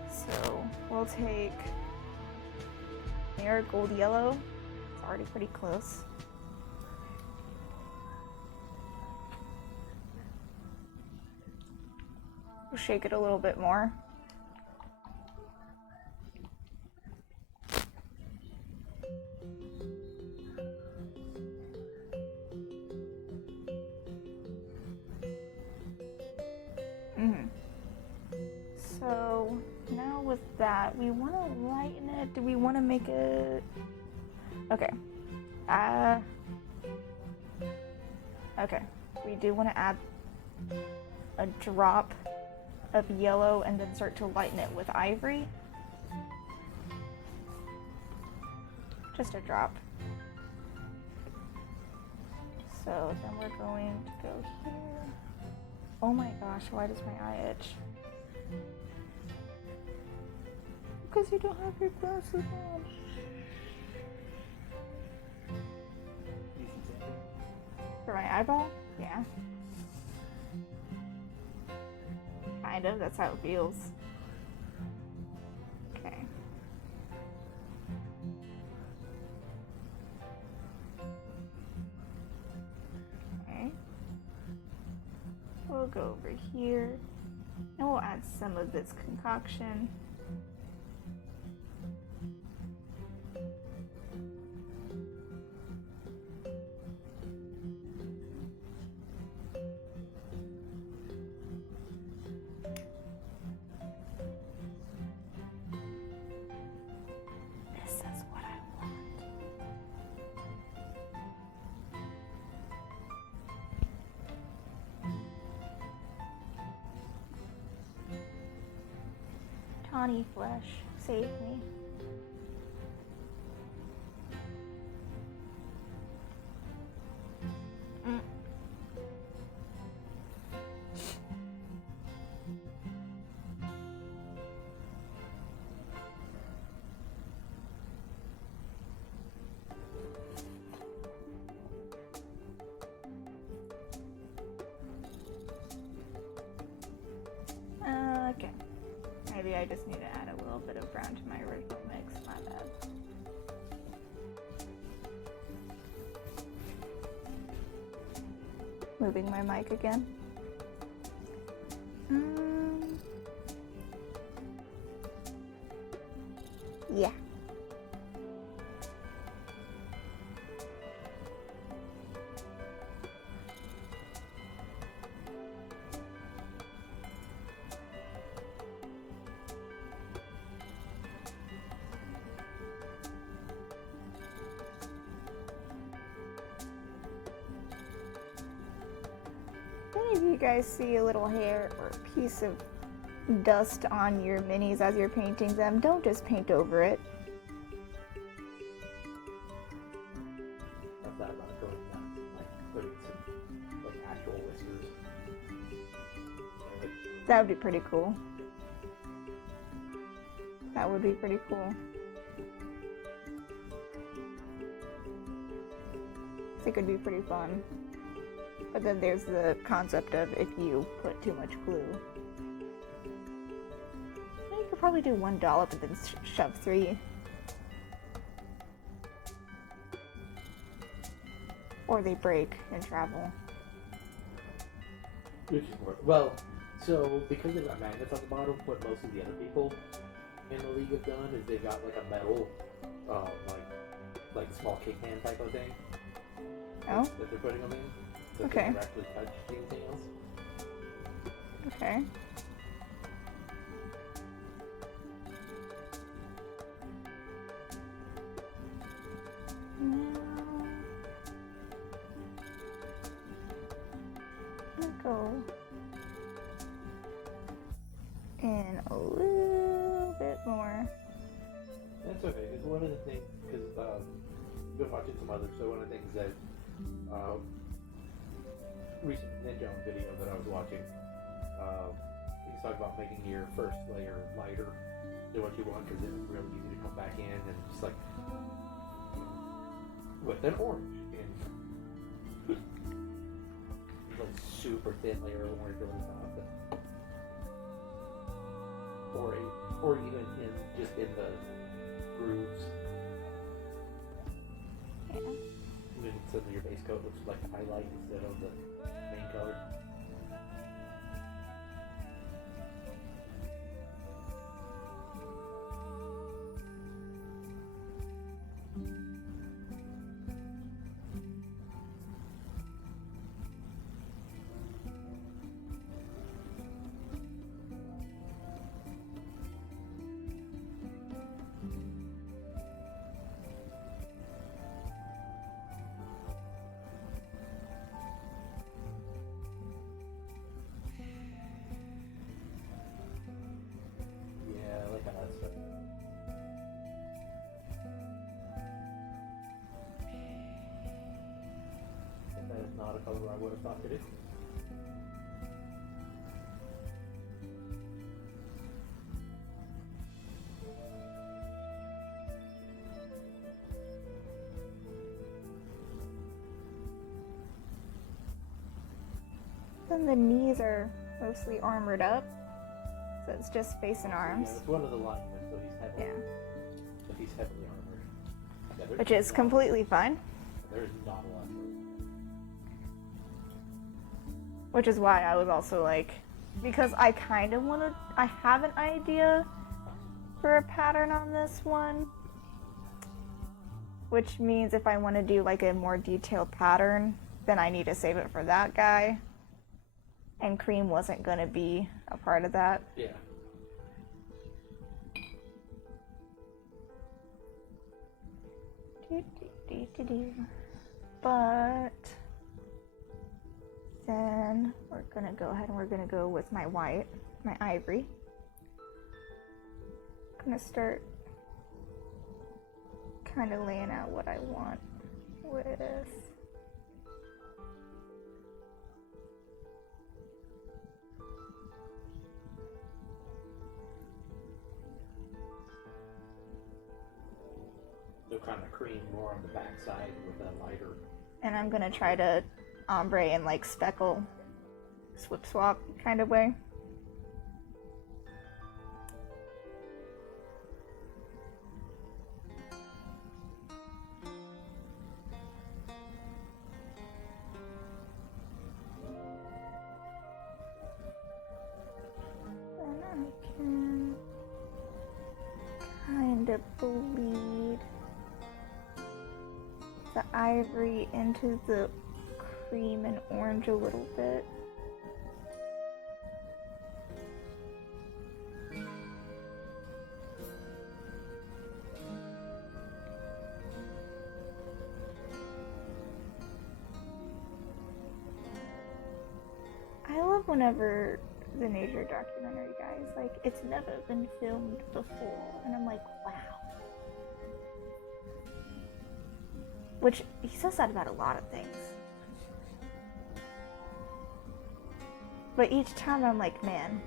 So we'll take Mirror Gold Yellow. It's already pretty close. We'll shake it a little bit more. So now with that, we want to lighten it. Do we want to make it? Okay. Okay. We do want to add a drop of yellow and then start to lighten it with ivory. Just a drop. So then we're going to go here. Oh my gosh, why does my eye itch? Because you don't have your glasses on. For my eyeball? Yeah. Kind of, that's how it feels. Okay. Okay. We'll go over here. And we'll add some of this concoction. This is what I want. Tawny flesh, save me. Mm. Okay. Maybe I just need to add a little bit of brown to my original mix. My bad. Moving my mic again. Yeah. If you guys see a little hair or a piece of dust on your minis as you're painting them, don't just paint over it. I thought about going down, like putting some like actual whiskers. That would be pretty cool. That would be pretty cool. I think it'd be pretty fun. But then there's the concept of if you put too much glue. Well, you could probably do one dollop and then shove 3. Or they break and travel. Which is more, well, so because they've got magnets on the bottom, what most of the other people in the league have done is they've got like a metal, like small kick hand type of thing. Oh? That they're putting them in. So Okay. they never actually touch anything else. Okay. Now, I'm gonna go in a little bit more. That's okay, because one of the things, because I've been watching some others, so one of the things that recent Ninja video that I was watching, he's talking about making your first layer lighter than what you want, because it's real easy to come back in and just like with an orange and like super thin layer of orange over the top, or even in just in the grooves. Yeah. Then some of your base coat looks like a highlight instead of the main color. Not a color I would have thought to do. then the knees are mostly armored up, so it's just face and arms. Yeah, it's one of the linemen, so he's heavily armored. Yeah, Which is completely fine. There's not a lot of room. Which is why I was also like, because I kind of want to, I have an idea for a pattern on this one. Which means if I want to do like a more detailed pattern, then I need to save it for that guy. And cream wasn't going to be a part of that. Yeah. But then we're going to go ahead and we're going to go with my white, my ivory. I'm going to start kind of laying out what I want with So kind of cream more on the backside with a lighter. and I'm gonna try to ombre and like speckle swip swap kind of way. And I can kind of bleed the ivory into the cream and orange a little bit. I love whenever the nature documentary guys, like, it's never been filmed before, and I'm like, wow. Which, he says that about a lot of things. But each time I'm like, man,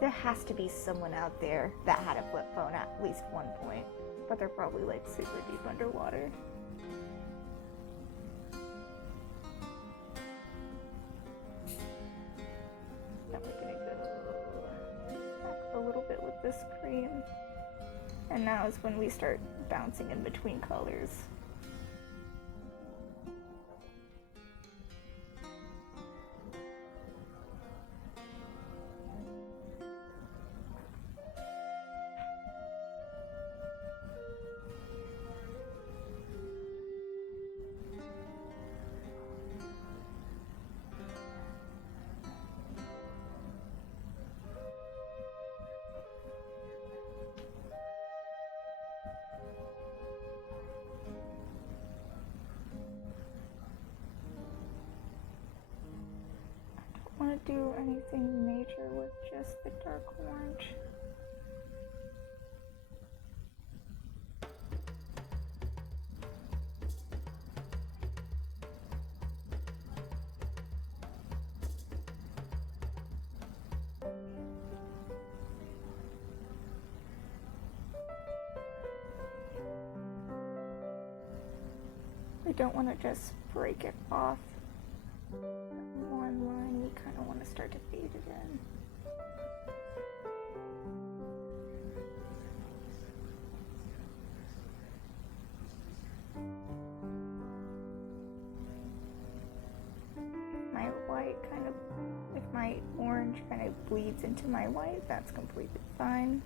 there has to be someone out there that had a flip phone at least one point. But they're probably like super deep underwater. Then we're gonna go back a little bit with this cream. And now is when we start bouncing in between colors. I don't want to do anything major with just the dark orange. I don't want to just break it off. One line, we kind of want to start to fade it in. My white kind of, if my orange kind of bleeds into my white, that's completely fine.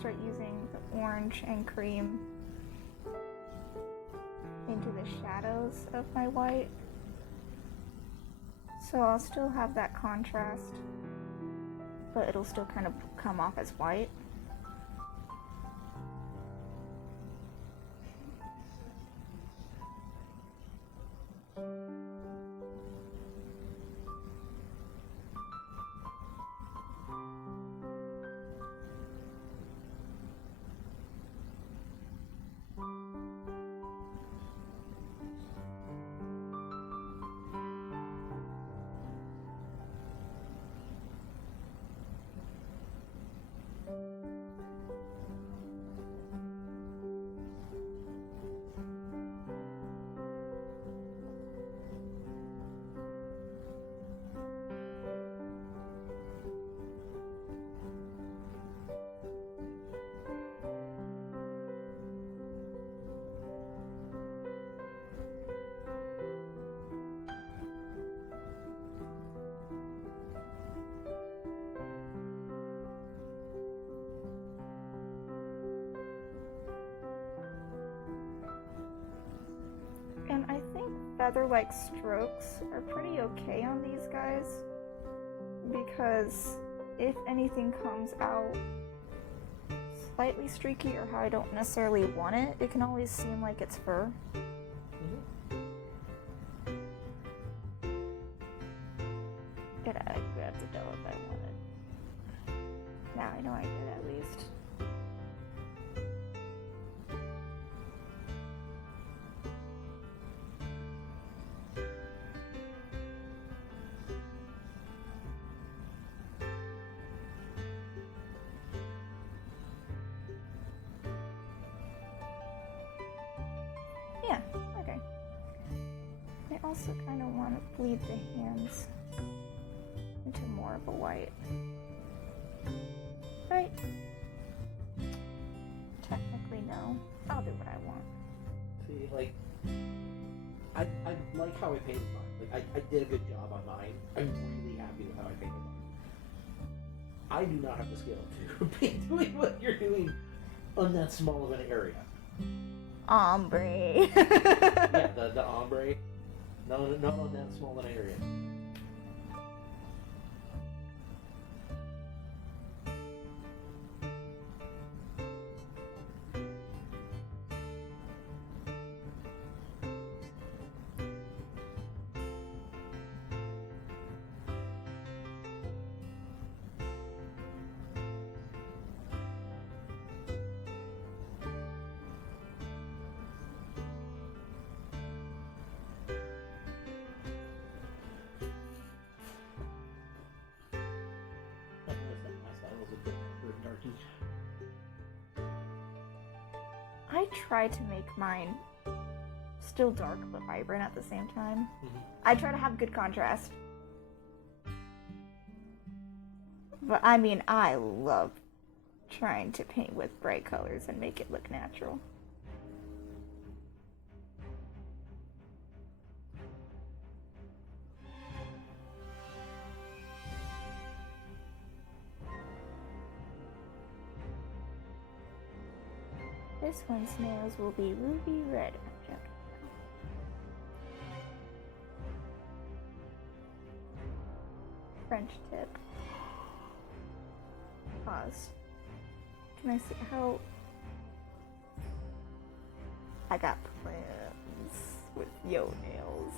Start using the orange and cream into the shadows of my white. So I'll still have that contrast, but it'll still kind of come off as white. feather-like strokes are pretty okay on these guys, because if anything comes out slightly streaky or how I don't necessarily want it, it can always seem like it's fur. I'd grab the dough if I wanted. Now I know I did at least. Yeah, okay. I also kind of want to bleed the hands into more of a white. Right? Technically, no. I'll do what I want. See, like, I like how I painted mine. Like, I did a good job on mine. I'm really happy with how I painted mine. I do not have the skill to be doing what you're doing on that small of an area. Ombre. Yeah, the ombre. No, not on that small an area. I try to make mine still dark but vibrant at the same time. Mm-hmm. I try to have good contrast. But I mean, I love trying to paint with bright colors and make it look natural. This one's nails will be ruby red. French tip. Pause. Can I see how... I got plans with yo nails.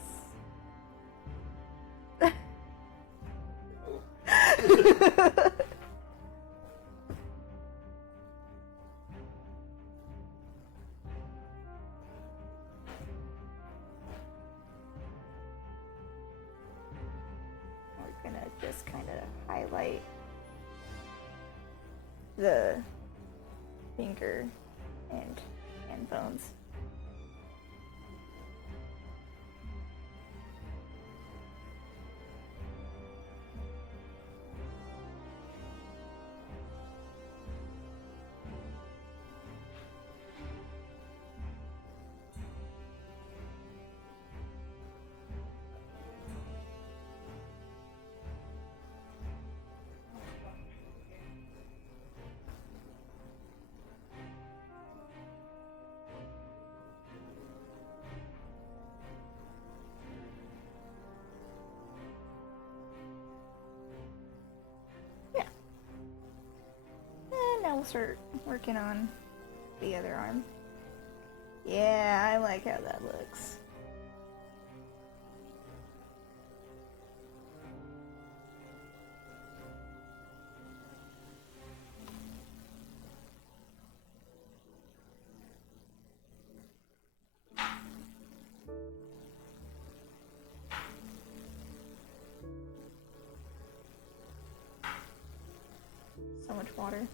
We're gonna just kind of highlight the finger and hand bones. Now we'll start working on the other arm. Yeah, I like how that looks. So much water.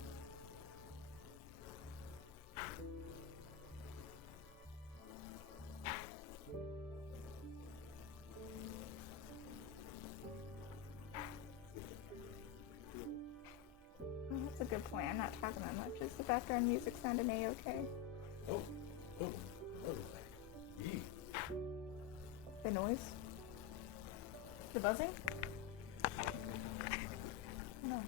That's a good point. I'm not talking that much. Is the background music sounding A-okay? Oh, The noise? The buzzing? No.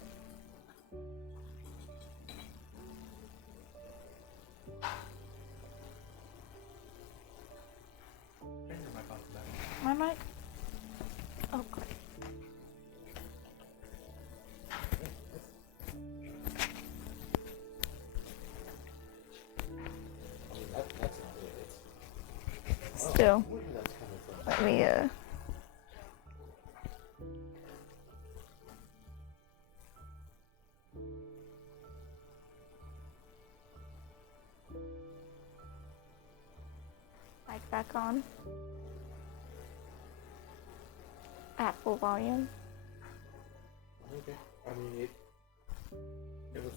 I hear my thoughts about it. too. Where that's coming from? Let me mic back on. At full volume. Okay. I mean, it was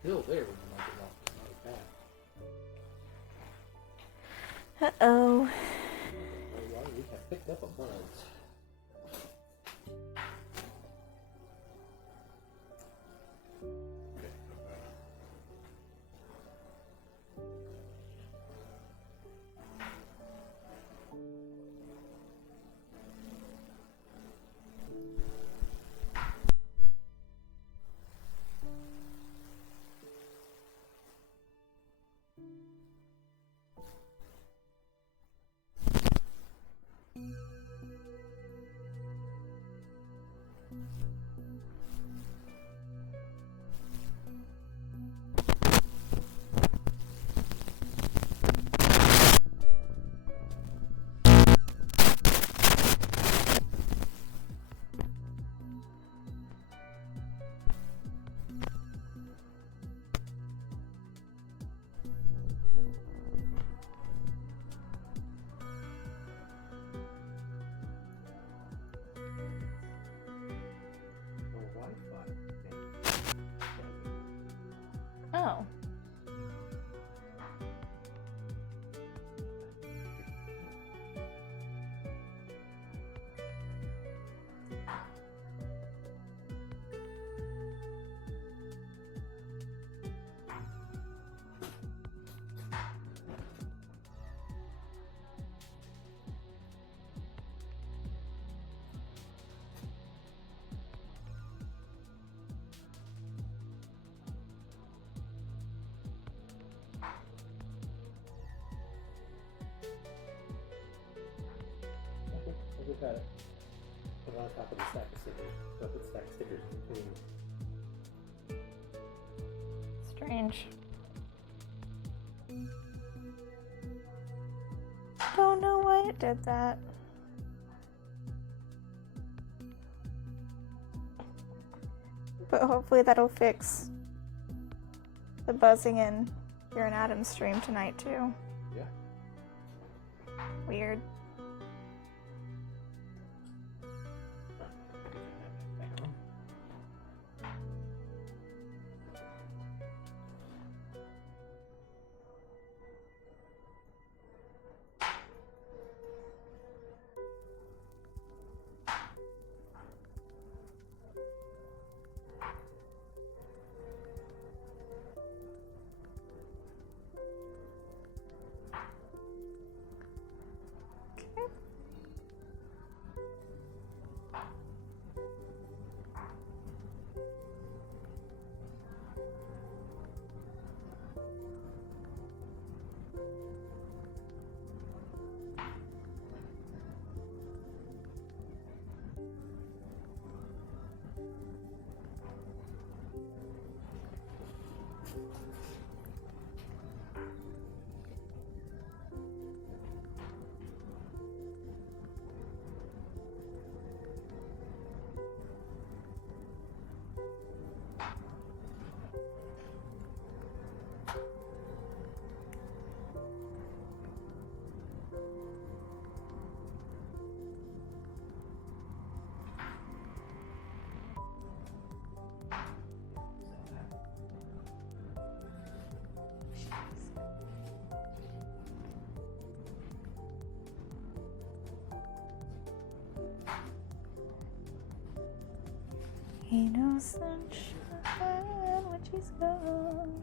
still there when the mic was off. It's not bad. Uh-oh. Well, we have picked up a buzz. Oh. I just had it. Put it on top of the stack of stickers. So I put stack of stickers between. Strange. Don't know why it did that. But hopefully that'll fix the buzzing in here in Adam's stream tonight too. Yeah. Weird. Ain't no sunshine when she's gone.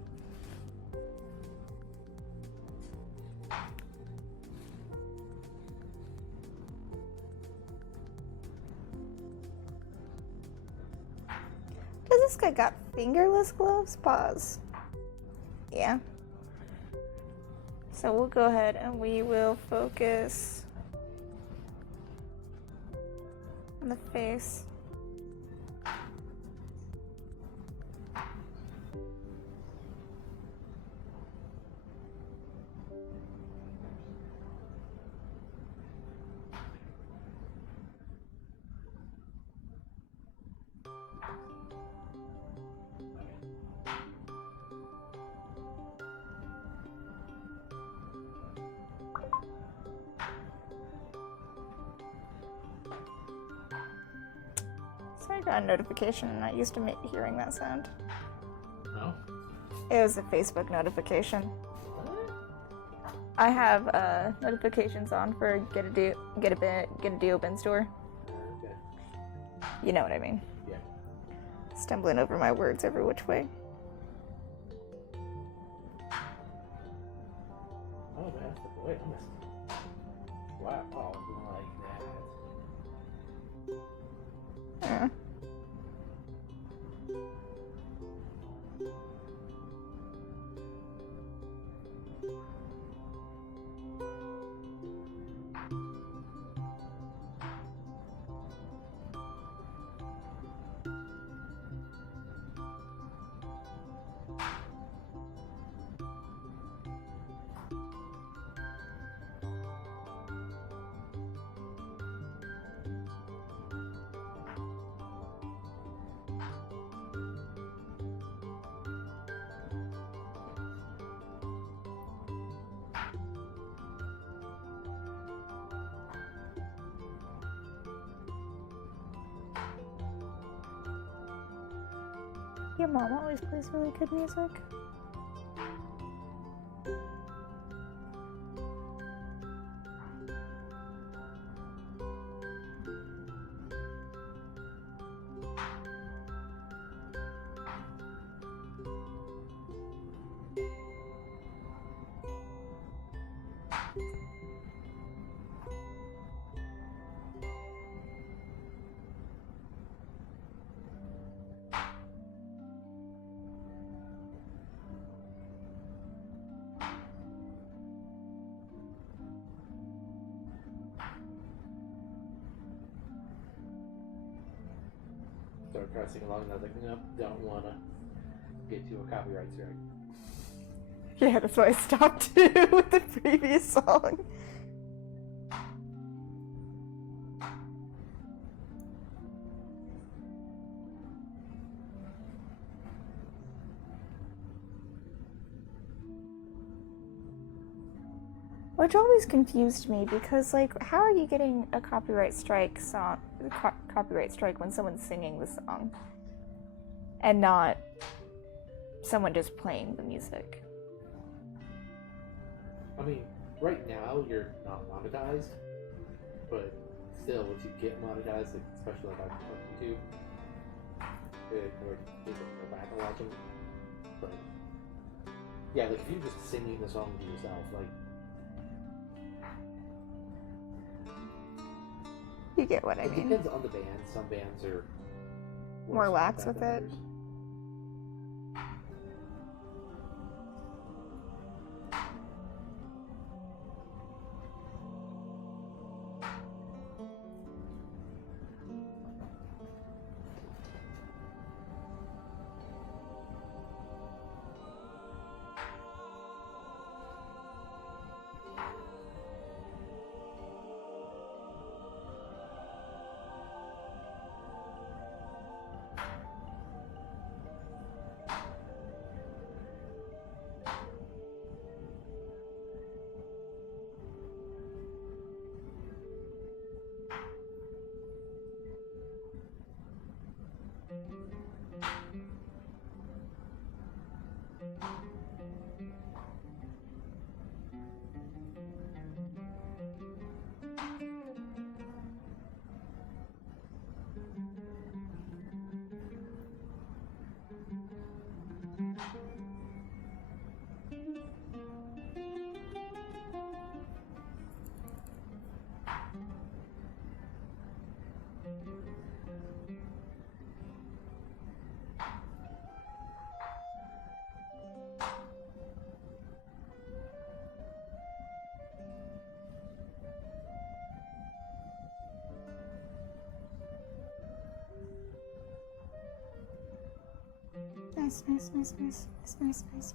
Does this guy got fingerless gloves? Pause. Yeah. So we'll go ahead and we will focus on the face. I got a notification and I'm not used to hearing that sound. No? It was a Facebook notification. What? I have notifications on for get a deal bin store. Okay. You know what I mean. Yeah. Stumbling over my words every which way. Oh, that's the boy. Wow. Oh, like that. Yeah. Your mom always plays really good music. Started pressing along and I was like, nope, don't want to get to a copyright strike. Yeah, that's why I stopped with the previous song. Which always confused me because, like, how are you getting a copyright strike when someone's singing the song and not someone just playing the music? I mean, right now you're not monetized, but still, once you get monetized, especially like on YouTube, or people go back and watch them. But yeah, like if you're just singing the song to yourself, like. You get what I mean. It depends on the band. Some bands are more lax with it. Others.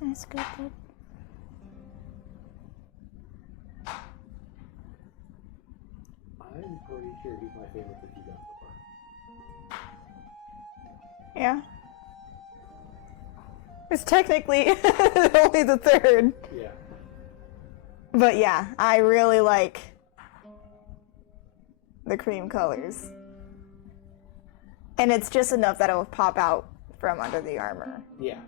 Nice. Good. I'm pretty sure he's my favorite that you've done so far. Yeah. It's technically only the third. Yeah. But yeah, I really like the cream colors. And it's just enough that it'll pop out from under the armor. Yeah.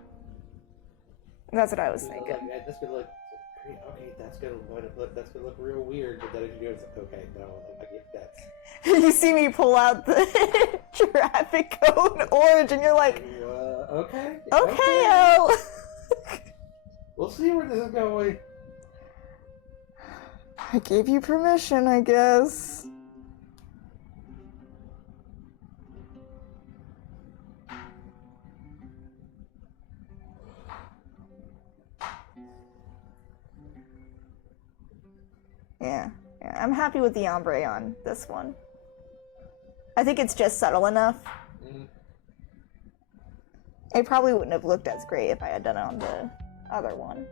That's what I was So, thinking. like, that's gonna look great. Okay, that's gonna look real weird. But then if you go, it's like, okay, no, I get that. You see me pull out the traffic cone orange, and you're like, okay. okay, oh. We'll see where this is going. I gave you permission, I guess. Yeah, I'm happy with the ombre on this one. I think it's just subtle enough. Mm-hmm. It probably wouldn't have looked as great if I had done it on the other one.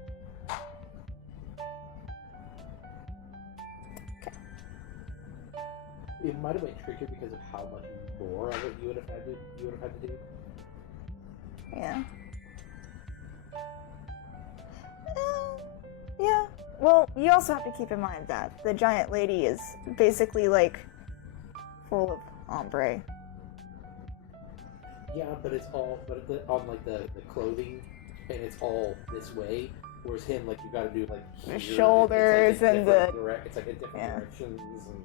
It might have been trickier because of how much more of it you would have had to do. Yeah. Yeah. Well, you also have to keep in mind that the giant lady is basically like full of ombre. Yeah, but it's all on like the clothing, and it's all this way. Whereas him, like you got to do like The here, shoulders it's like and the it's like a different yeah. directions and.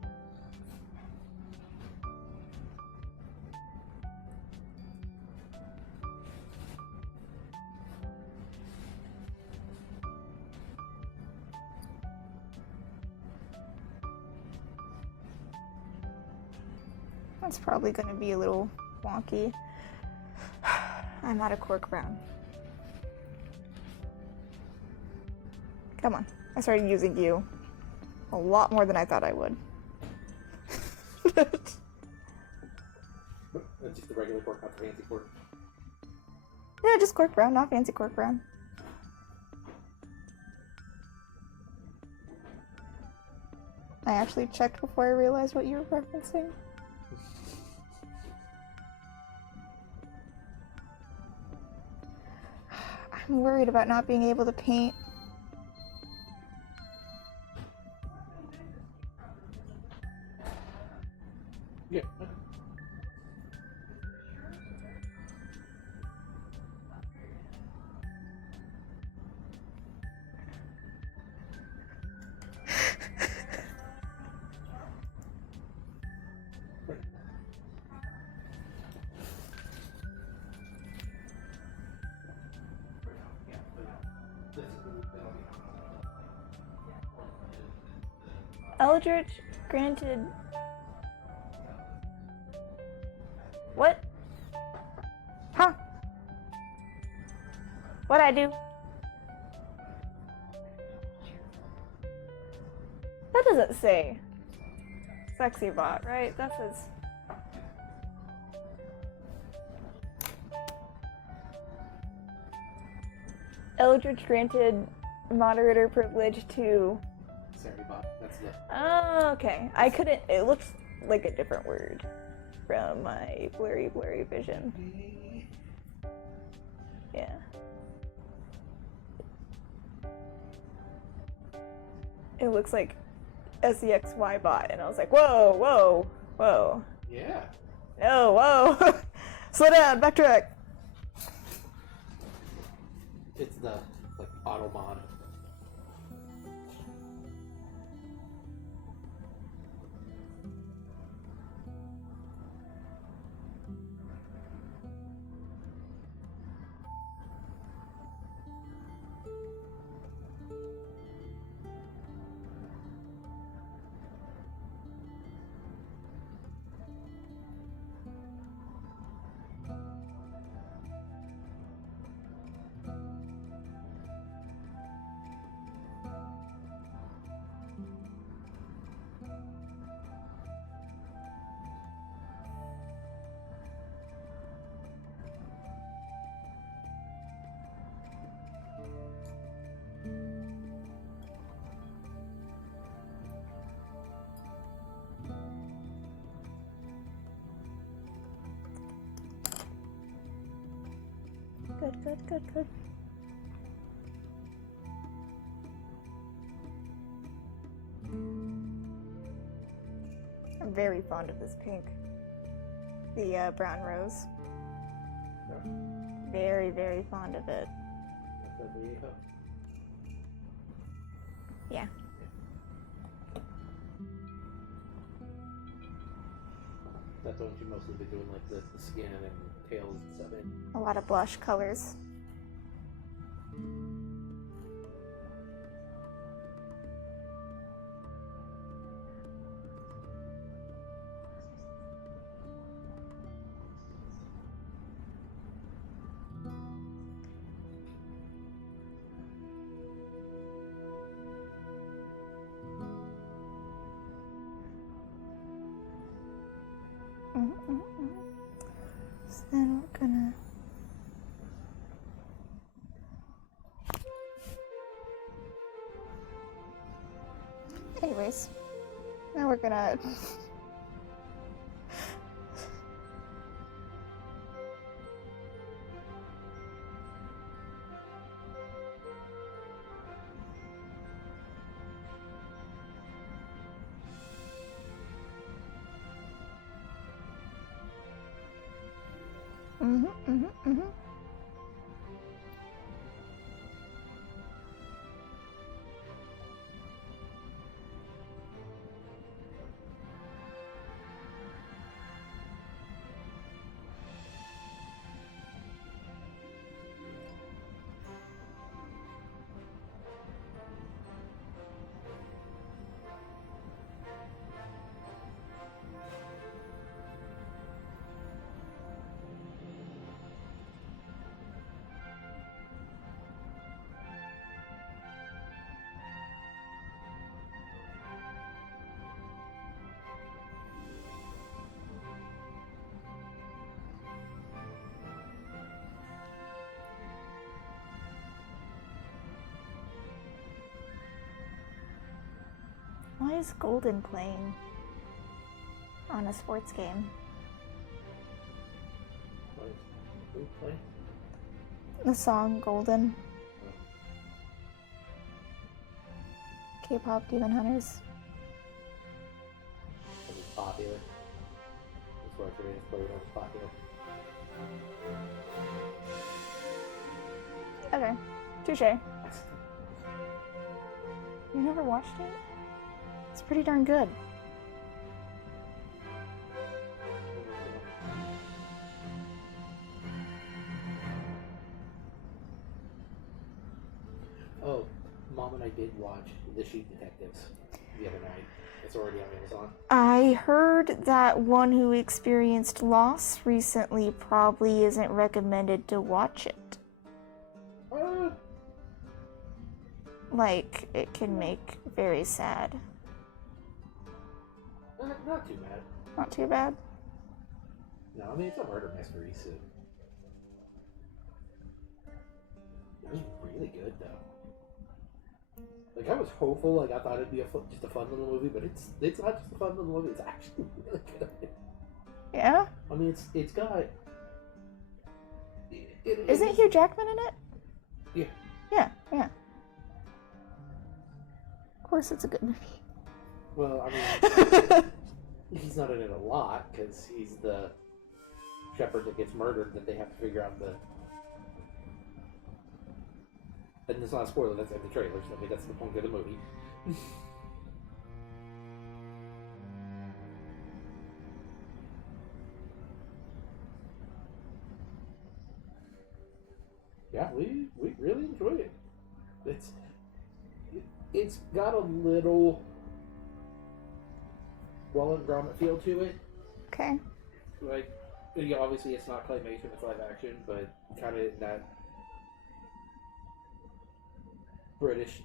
That's probably going to be a little wonky. I'm out of cork brown. Come on. I started using you a lot more than I thought I would. That's just the regular cork, not the fancy cork. Yeah, just cork brown, not fancy cork brown. I actually checked before I realized what you were referencing. I'm worried about not being able to paint. Yeah. Eldritch granted. What? Huh? What'd I do? That doesn't say sexy bot, right? That says. Eldritch granted moderator privilege to. Sorry, Bob. That's the. Oh, okay. I couldn't. It looks like a different word from my blurry vision. Yeah. It looks like SEXY bot, and I was like, whoa, whoa, whoa. Yeah. No, whoa. Slow down, backtrack. It's the like auto mod. Good. I'm very fond of this pink. The brown rose. Okay. Very, very fond of it. Is that the Aho? Yeah. That's what you mostly been doing, like the skin and tails and stuff in. A lot of blush colors. So then we're gonna anyways, now we're gonna Why is Golden playing on a sports game? What is who playing? The song Golden. K-pop Demon Hunters. Because it's popular. That's why Koreans play when it's popular. Okay, touche. You never watched it? It's pretty darn good. Oh, Mom and I did watch The Sheep Detectives the other night. It's already on Amazon. I heard that one who experienced loss recently probably isn't recommended to watch it. Like, it can make very sad. Not too bad. Not too bad. No, I mean, it's a murder mystery, so. It was really good, though. Like, I was hopeful, like, I thought it'd be just a fun little movie, but it's not just a fun little movie, it's actually really good. Yeah? I mean, it's got... Isn't Hugh Jackman in it? Yeah. Yeah. Of course it's a good movie. Well, I mean, he's not in it a lot, because he's the shepherd that gets murdered that they have to figure out the... And it's not a spoiler, that's in the trailers. I mean, that's the point of the movie. Yeah, we really enjoyed it. It's got a little Wallen Gromit feel to it. Okay. Like, yeah, obviously it's not claymation, it's live action, but kind of in that British,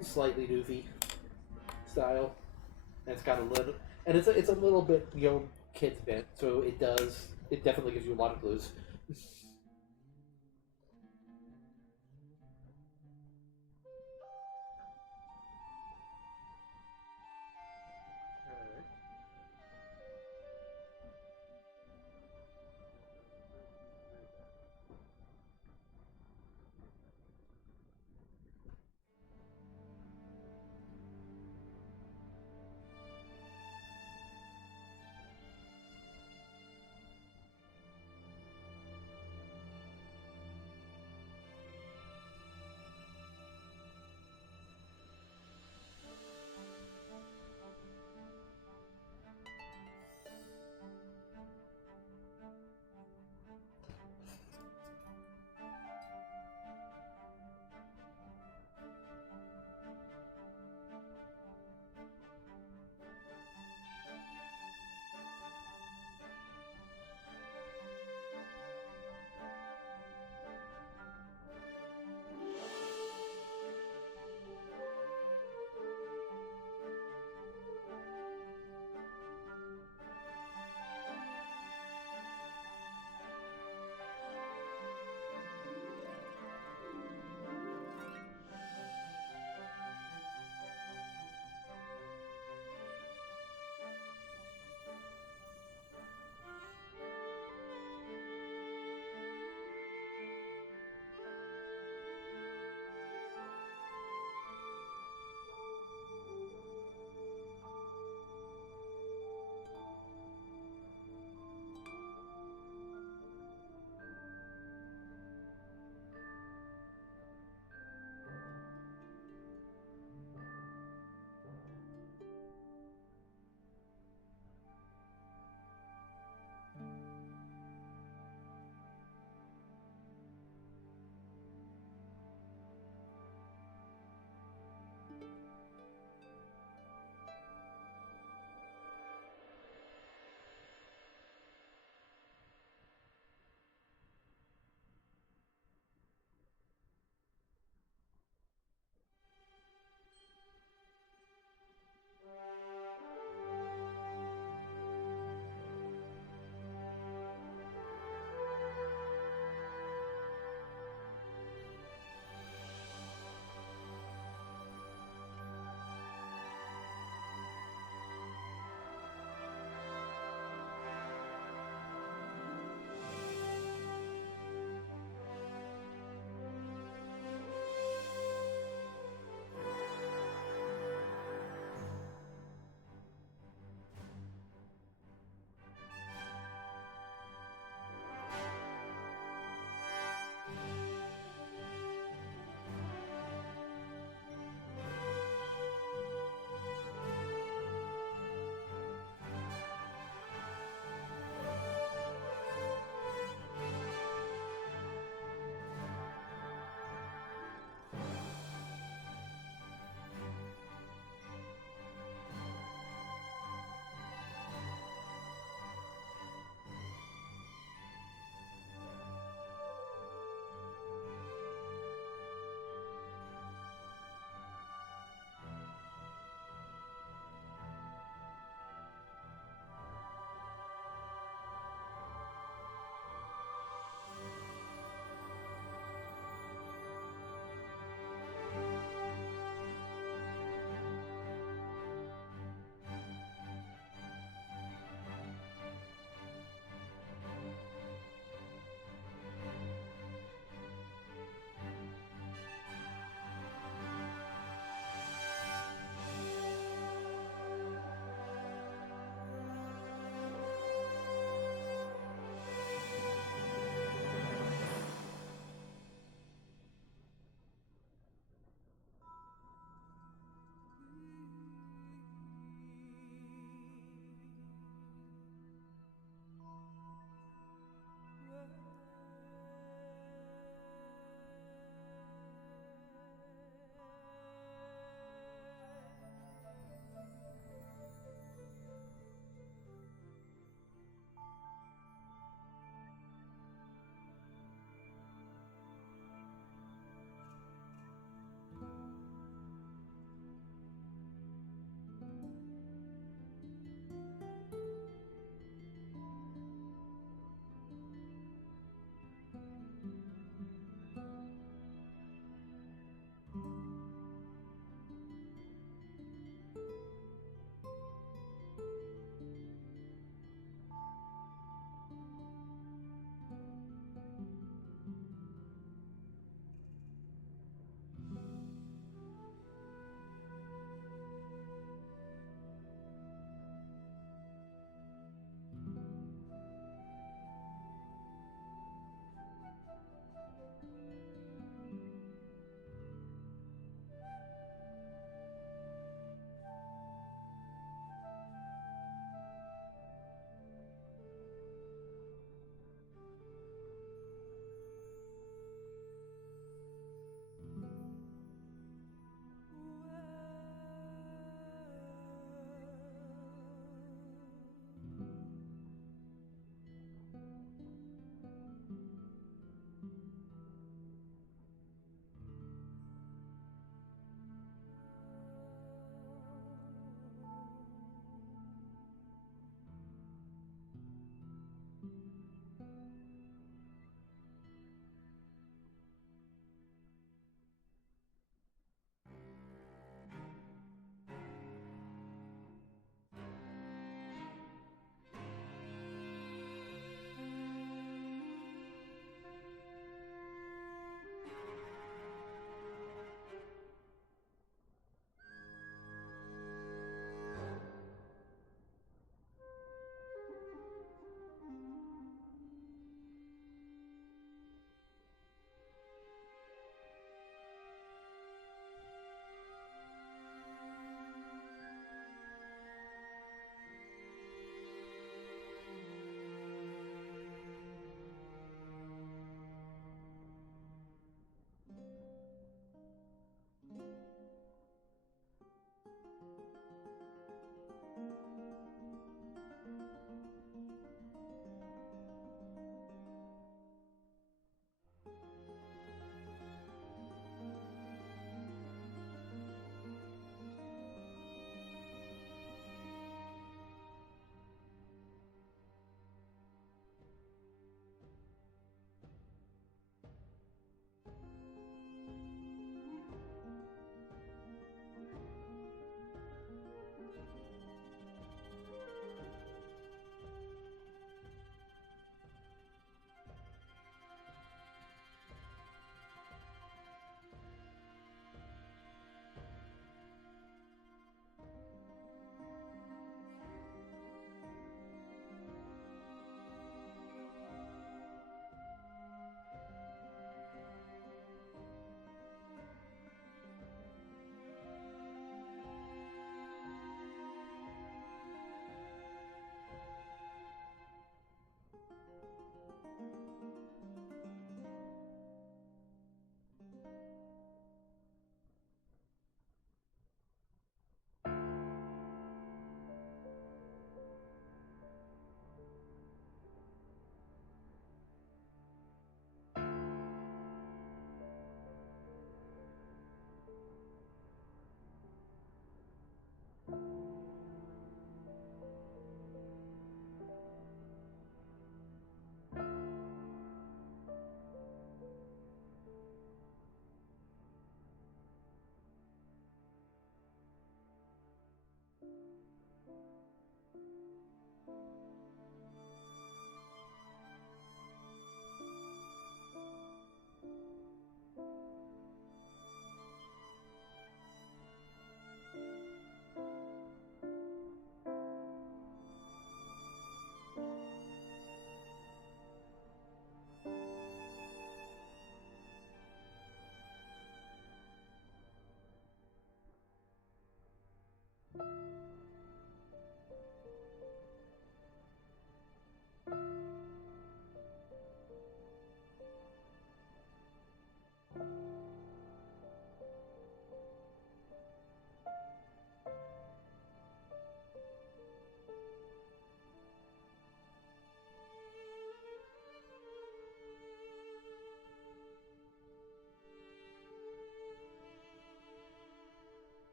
slightly doofy style. And it's got a little, and it's a little bit, kids bent, so it definitely gives you a lot of clues.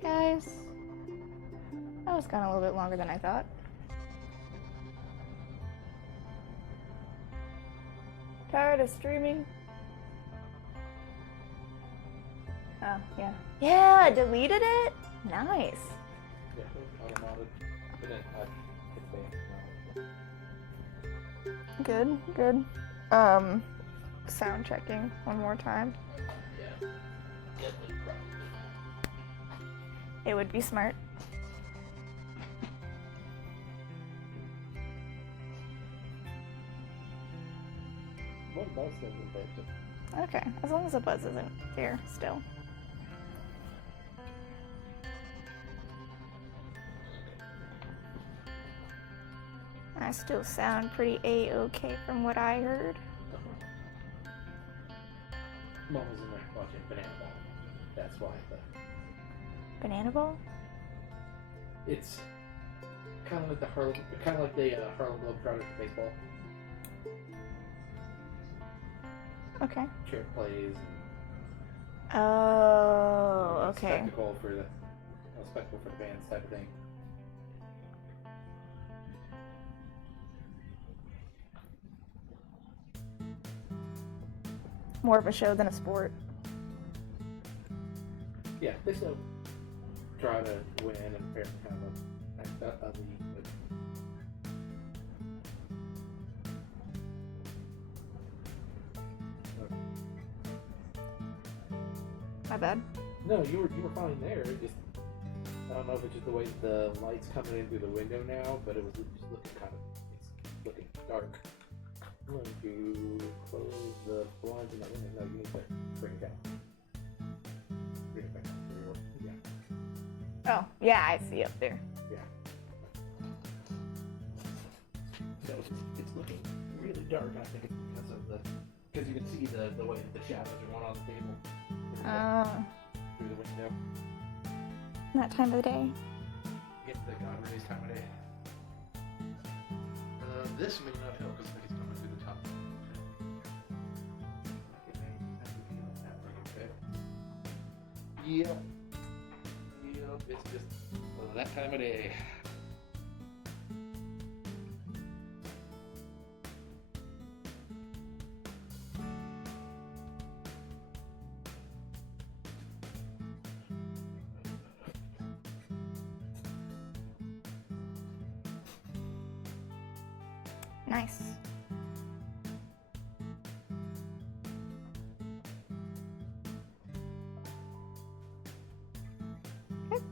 Hey guys! That was gone a little bit longer than I thought. Tired of streaming? Oh, yeah. Yeah, I deleted it? Nice. Yeah, automated. But then it's banned now. Good, good. Sound checking one more time. Yeah. Definitely probably. It would be smart. What bus isn't there? Okay, as long as the buzz isn't here still. I still sound pretty A-okay from what I heard. Mom was in there watching Banana Ball. That's why. Banana Ball? It's kind of like the Harlem Globetrotters for baseball. Okay. Chair plays. Oh, okay. Spectacle for the bands type of thing. More of a show than a sport. Yeah, they still try to win and fair kind of ugly. My bad. No, you were fine there. It just I don't know if it's just the way the light's coming in through the window now, but it was just looking it's looking dark. I'm going to close the blinds in that window. No, you need to bring it down. Bring it back down. Yeah. Oh, yeah, I see up there. Yeah. So it's looking really dark. I think it's because you can see the way that the shadows are going on the table through the window. That time of the day. Get the God rays time of day. This may not help because I think it's coming through the top. Okay. Yep. It's just that time of day. Nice. Good.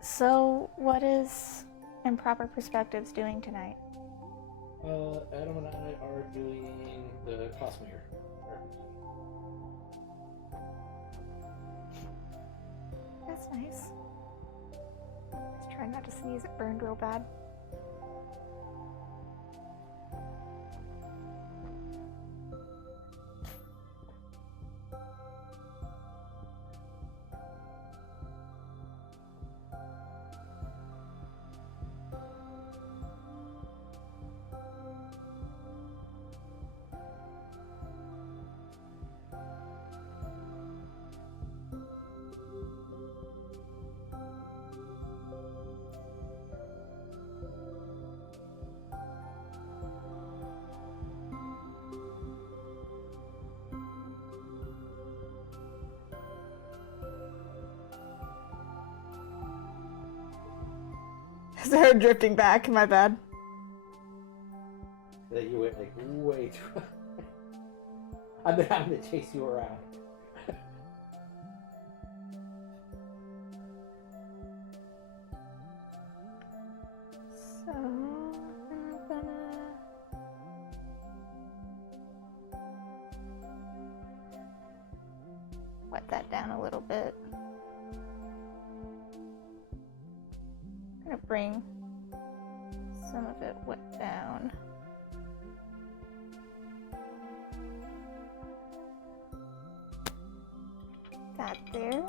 So, what is Improper Perspectives doing tonight? Adam and I are doing the Cosmere. That's nice. Just trying not to sneeze, it burned real bad. Sorry, drifting back, my bad. That you went like way too. I've been having to chase you around. So, drop that down a little bit. I'm gonna bring some of it down. That there.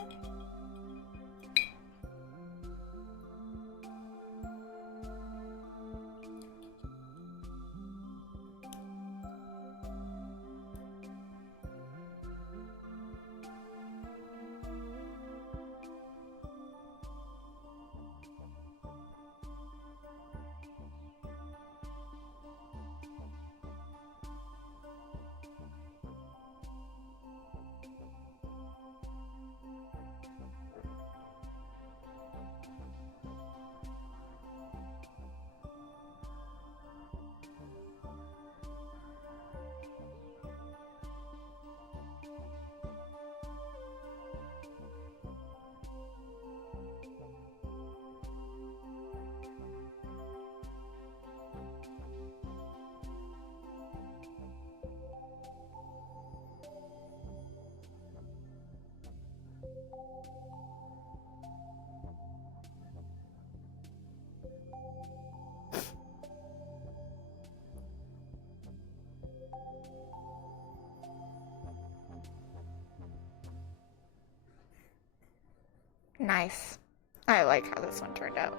Nice. I like how this one turned out.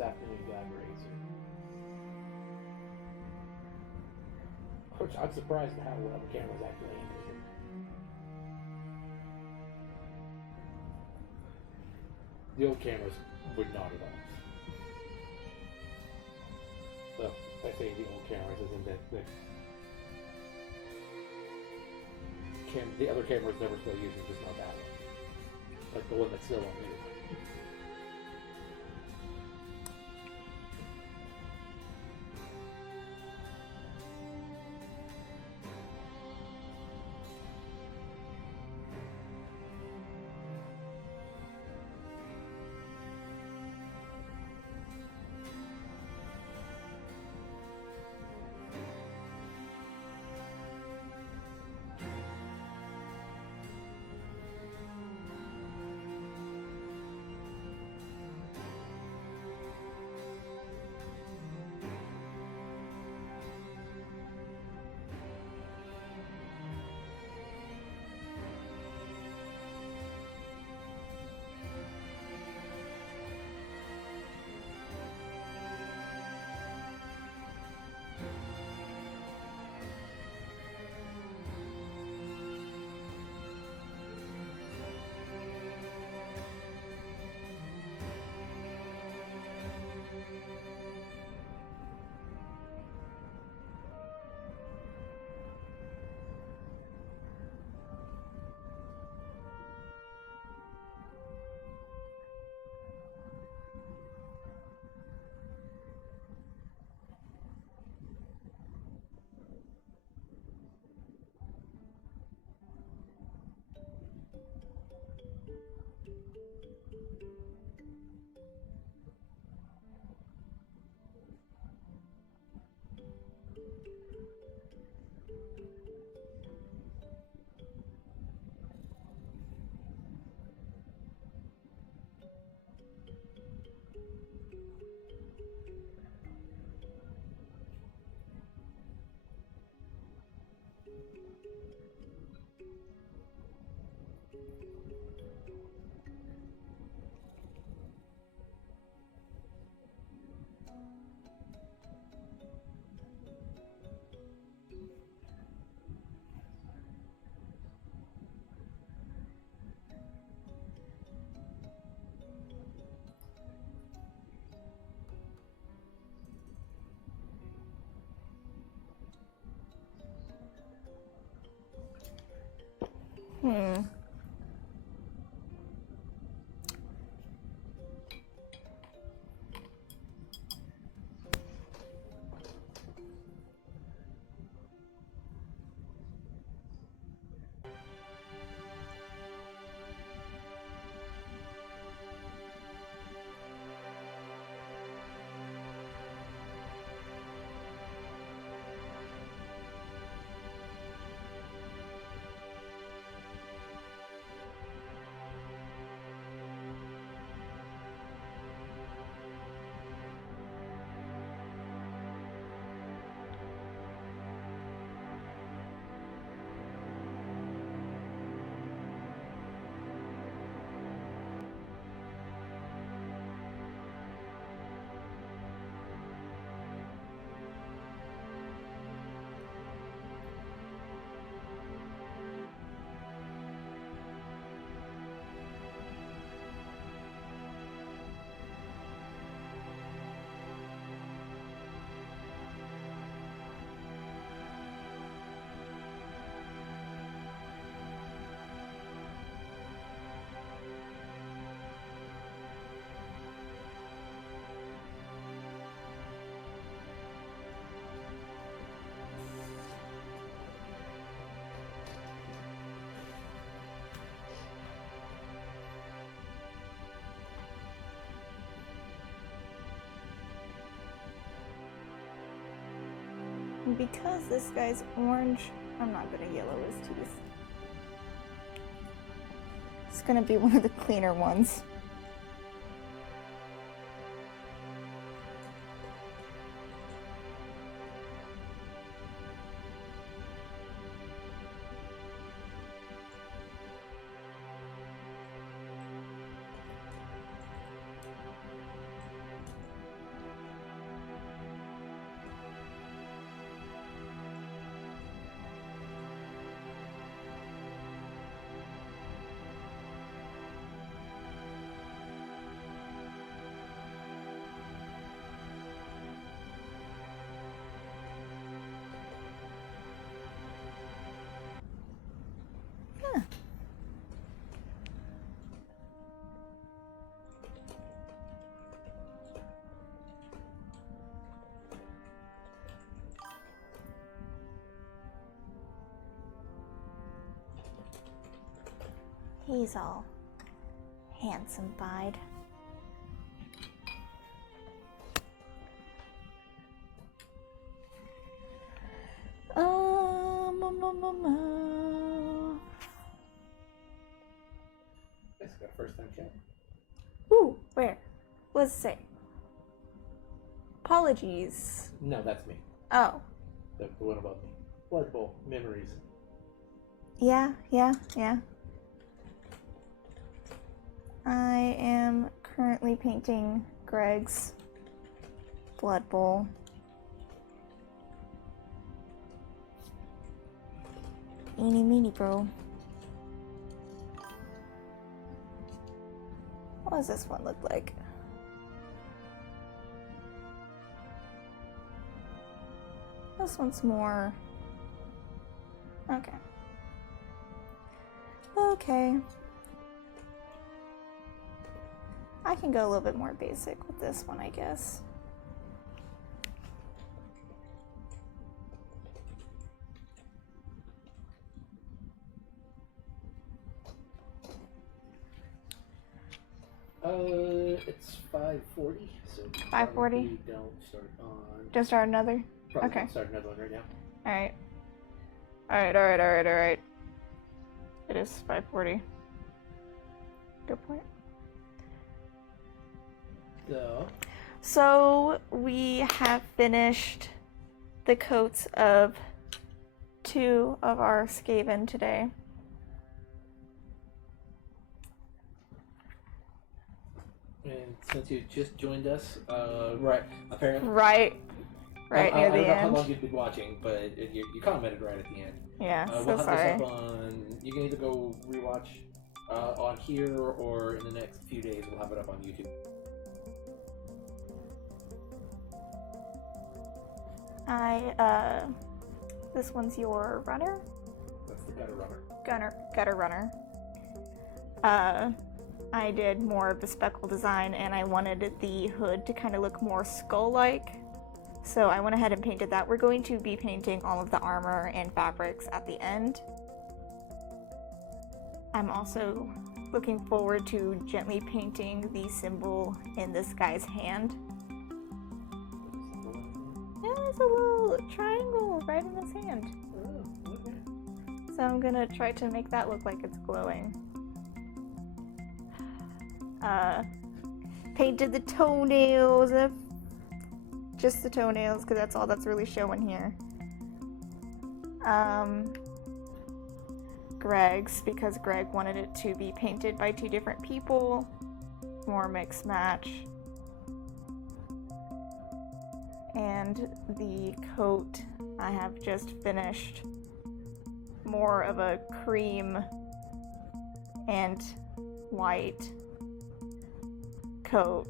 this afternoon got raised. Which I'm surprised at how well the cameras actually handle it. The old cameras would not at all. So I say the old cameras as in the other cameras never still using, just not that one. Like the one that's still on you. And because this guy's orange, I'm not gonna yellow his teeth. It's gonna be one of the cleaner ones. He's all handsome bide. It's got a first time chat. Ooh, where? What does it say? Apologies. No, that's me. Oh. The one above me. Blood Bowl memories. Yeah. I am currently painting Greg's Blood Bowl. Eeny meeny bro. What does this one look like? This one's more... Okay. Okay. I can go a little bit more basic with this one, I guess. It's 5:40, so 5:40? Don't start on. Just start another? Probably Okay. don't start another one right now. Alright. It is 5:40. Good point. So we have finished the coats of 2 of our Skaven today. And since you just joined us, apparently. Right near the I don't know how end. long you've been watching, but you commented right at the end. Yeah, We'll so have sorry. this up on. You can either go rewatch on here, or in the next few days we'll have it up on YouTube. This one's your runner? That's the gutter runner. Gutter runner. I did more of the speckle design, and I wanted the hood to kind of look more skull-like. So I went ahead and painted that. We're going to be painting all of the armor and fabrics at the end. I'm also looking forward to gently painting the symbol in this guy's hand. Yeah, there's a little triangle right in his hand. Oh, okay. So I'm gonna try to make that look like it's glowing. Painted the toenails. Just the toenails, because that's all that's really showing here. Greg's, because Greg wanted it to be painted by 2 different people. More mix match. And the coat I have just finished. More of a cream and white coat.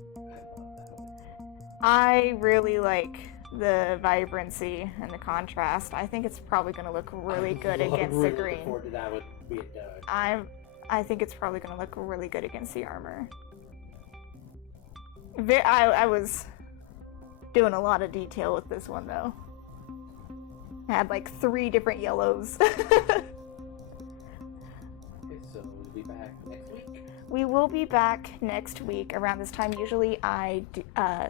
I really like the vibrancy and the contrast. I think it's probably going to look really good against the green. Looking forward to that with being done. I think it's probably going to look really good against the armor. I was doing a lot of detail with this one though. I had like 3 different yellows. Okay, so we'll be back next week. We will be back next week around this time. Usually I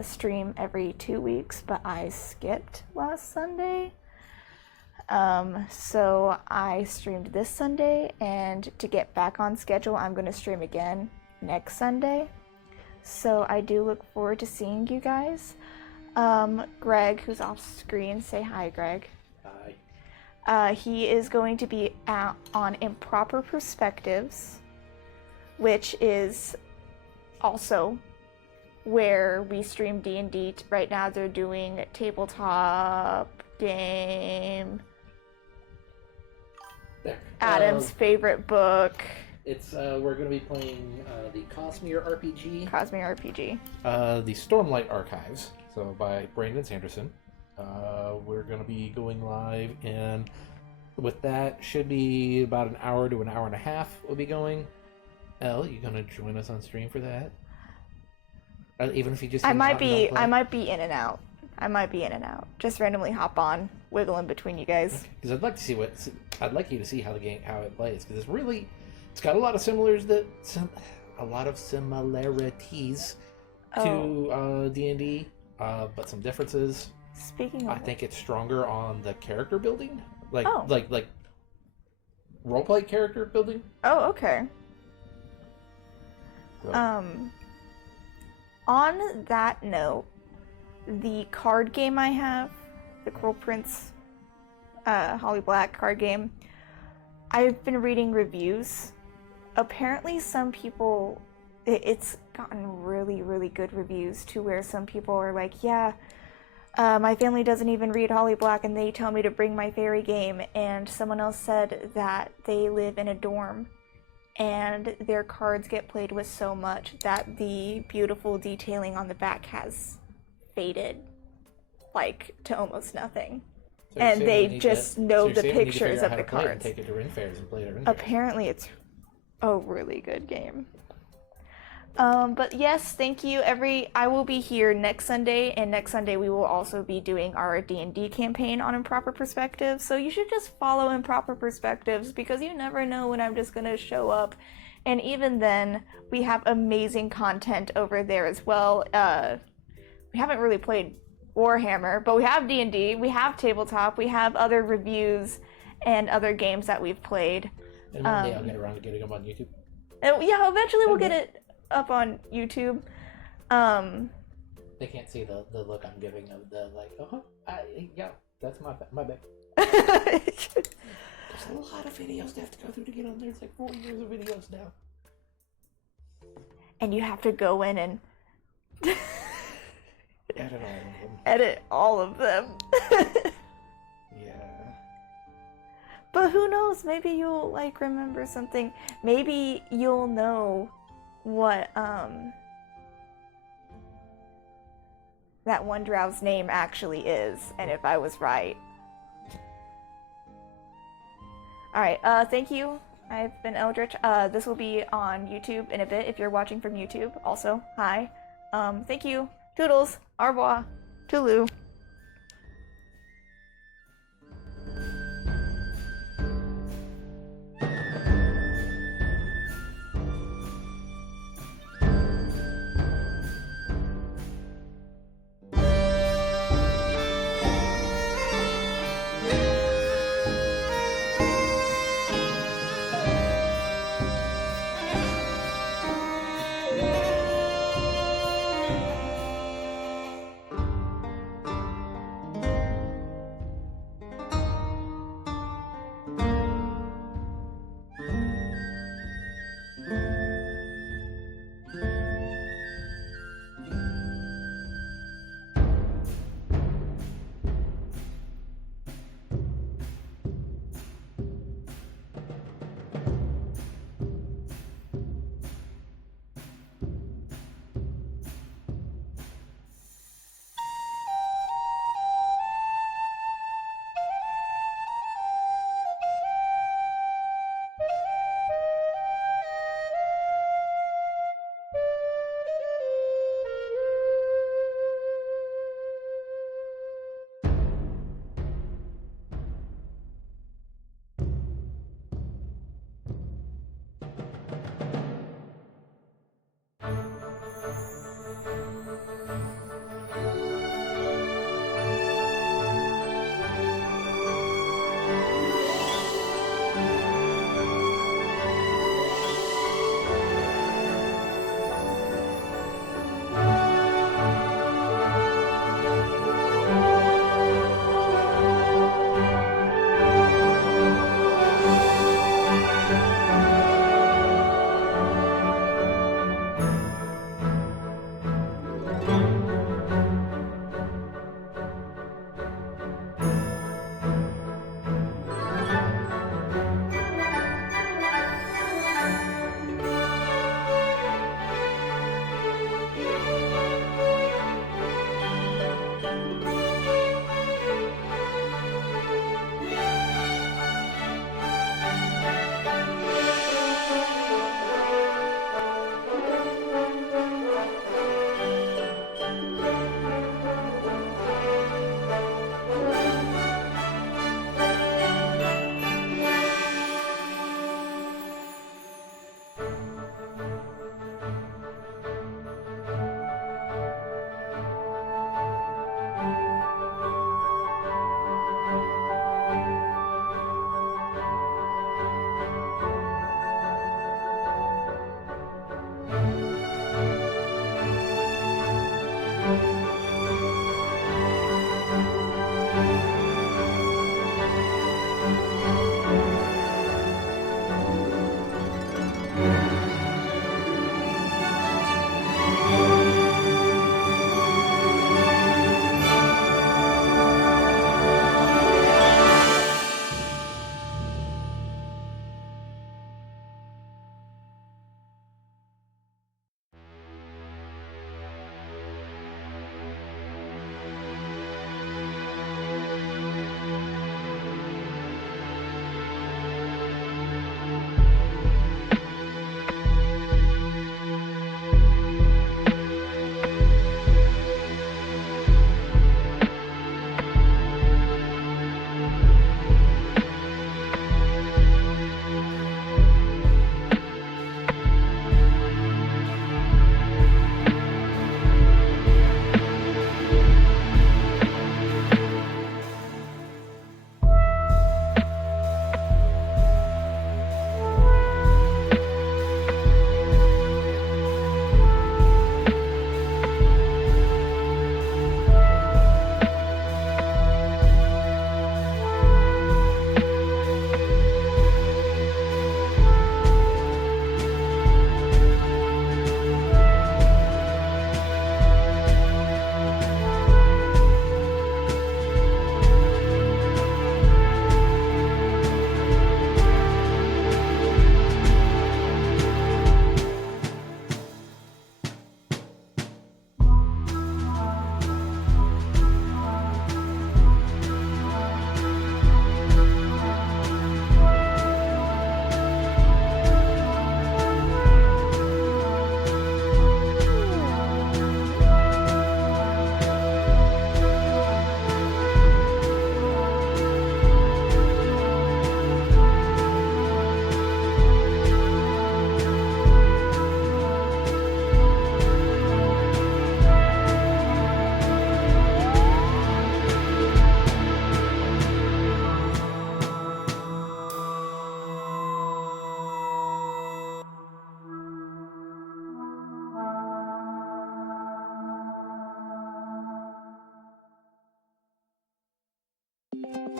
stream every 2 weeks, but I skipped last Sunday. So I streamed this Sunday, and to get back on schedule, I'm going to stream again next Sunday. So I do look forward to seeing you guys. Greg, who's off screen, say hi, Greg. Hi. He is going to be out on Improper Perspectives, which is also where we stream D&D. Right now they're doing tabletop game. There. Adam's favorite book. It's we're going to be playing the Cosmere RPG. Cosmere RPG. The Stormlight Archives, so by Brandon Sanderson. We're going to be going live, and with that should be about an hour to an hour and a half. We'll be going. Elle, you gonna join us on stream for that? Even if you just I might be in and out. Just randomly hop on, wiggle in between you guys. Because I'd like you to see how the game it plays. Because It's got a lot of similarities to D&D, but some differences. Speaking I of, think it's stronger on the character building, like Oh. like roleplay character building. oh, okay. So, On that note, the card game I have, the Cruel Prince, Holly Black card game, I've been reading reviews. Apparently, some people, it's gotten really, really good reviews to where some people are like, yeah, my family doesn't even read Holly Black and they tell me to bring my fairy game. And someone else said that they live in a dorm and their cards get played with so much that the beautiful detailing on the back has faded, like, to almost nothing. so you're And saying they we need just to- know so you're the saying we need to pictures figure out of how the to play it and cards. take it to Ren Fairs and play it at Ren Fairs. Apparently, it's a really good game. But yes, thank you. I will be here next Sunday, and next Sunday we will also be doing our D&D campaign on Improper Perspectives. So you should just follow Improper Perspectives because you never know when I'm just gonna show up. And even then, we have amazing content over there as well. We haven't really played Warhammer, but we have D&D, we have tabletop, we have other reviews and other games that we've played. And one day I'll get around to getting them on YouTube. And yeah, eventually we'll get it up on YouTube. They can't see the look I'm giving of the like, yeah, that's my bad. There's a lot of videos to have to go through to get on there. It's like 4 years of videos now. And you have to go in and Edit all of them. edit all of them. Yeah. But who knows? Maybe you'll like remember something. Maybe you'll know what that one drow's name actually is, and if I was right. Alright, thank you. I've been Eldritch. This will be on YouTube in a bit if you're watching from YouTube. Also, hi. Thank you. Toodles. Au revoir. Toulou.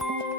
Bye.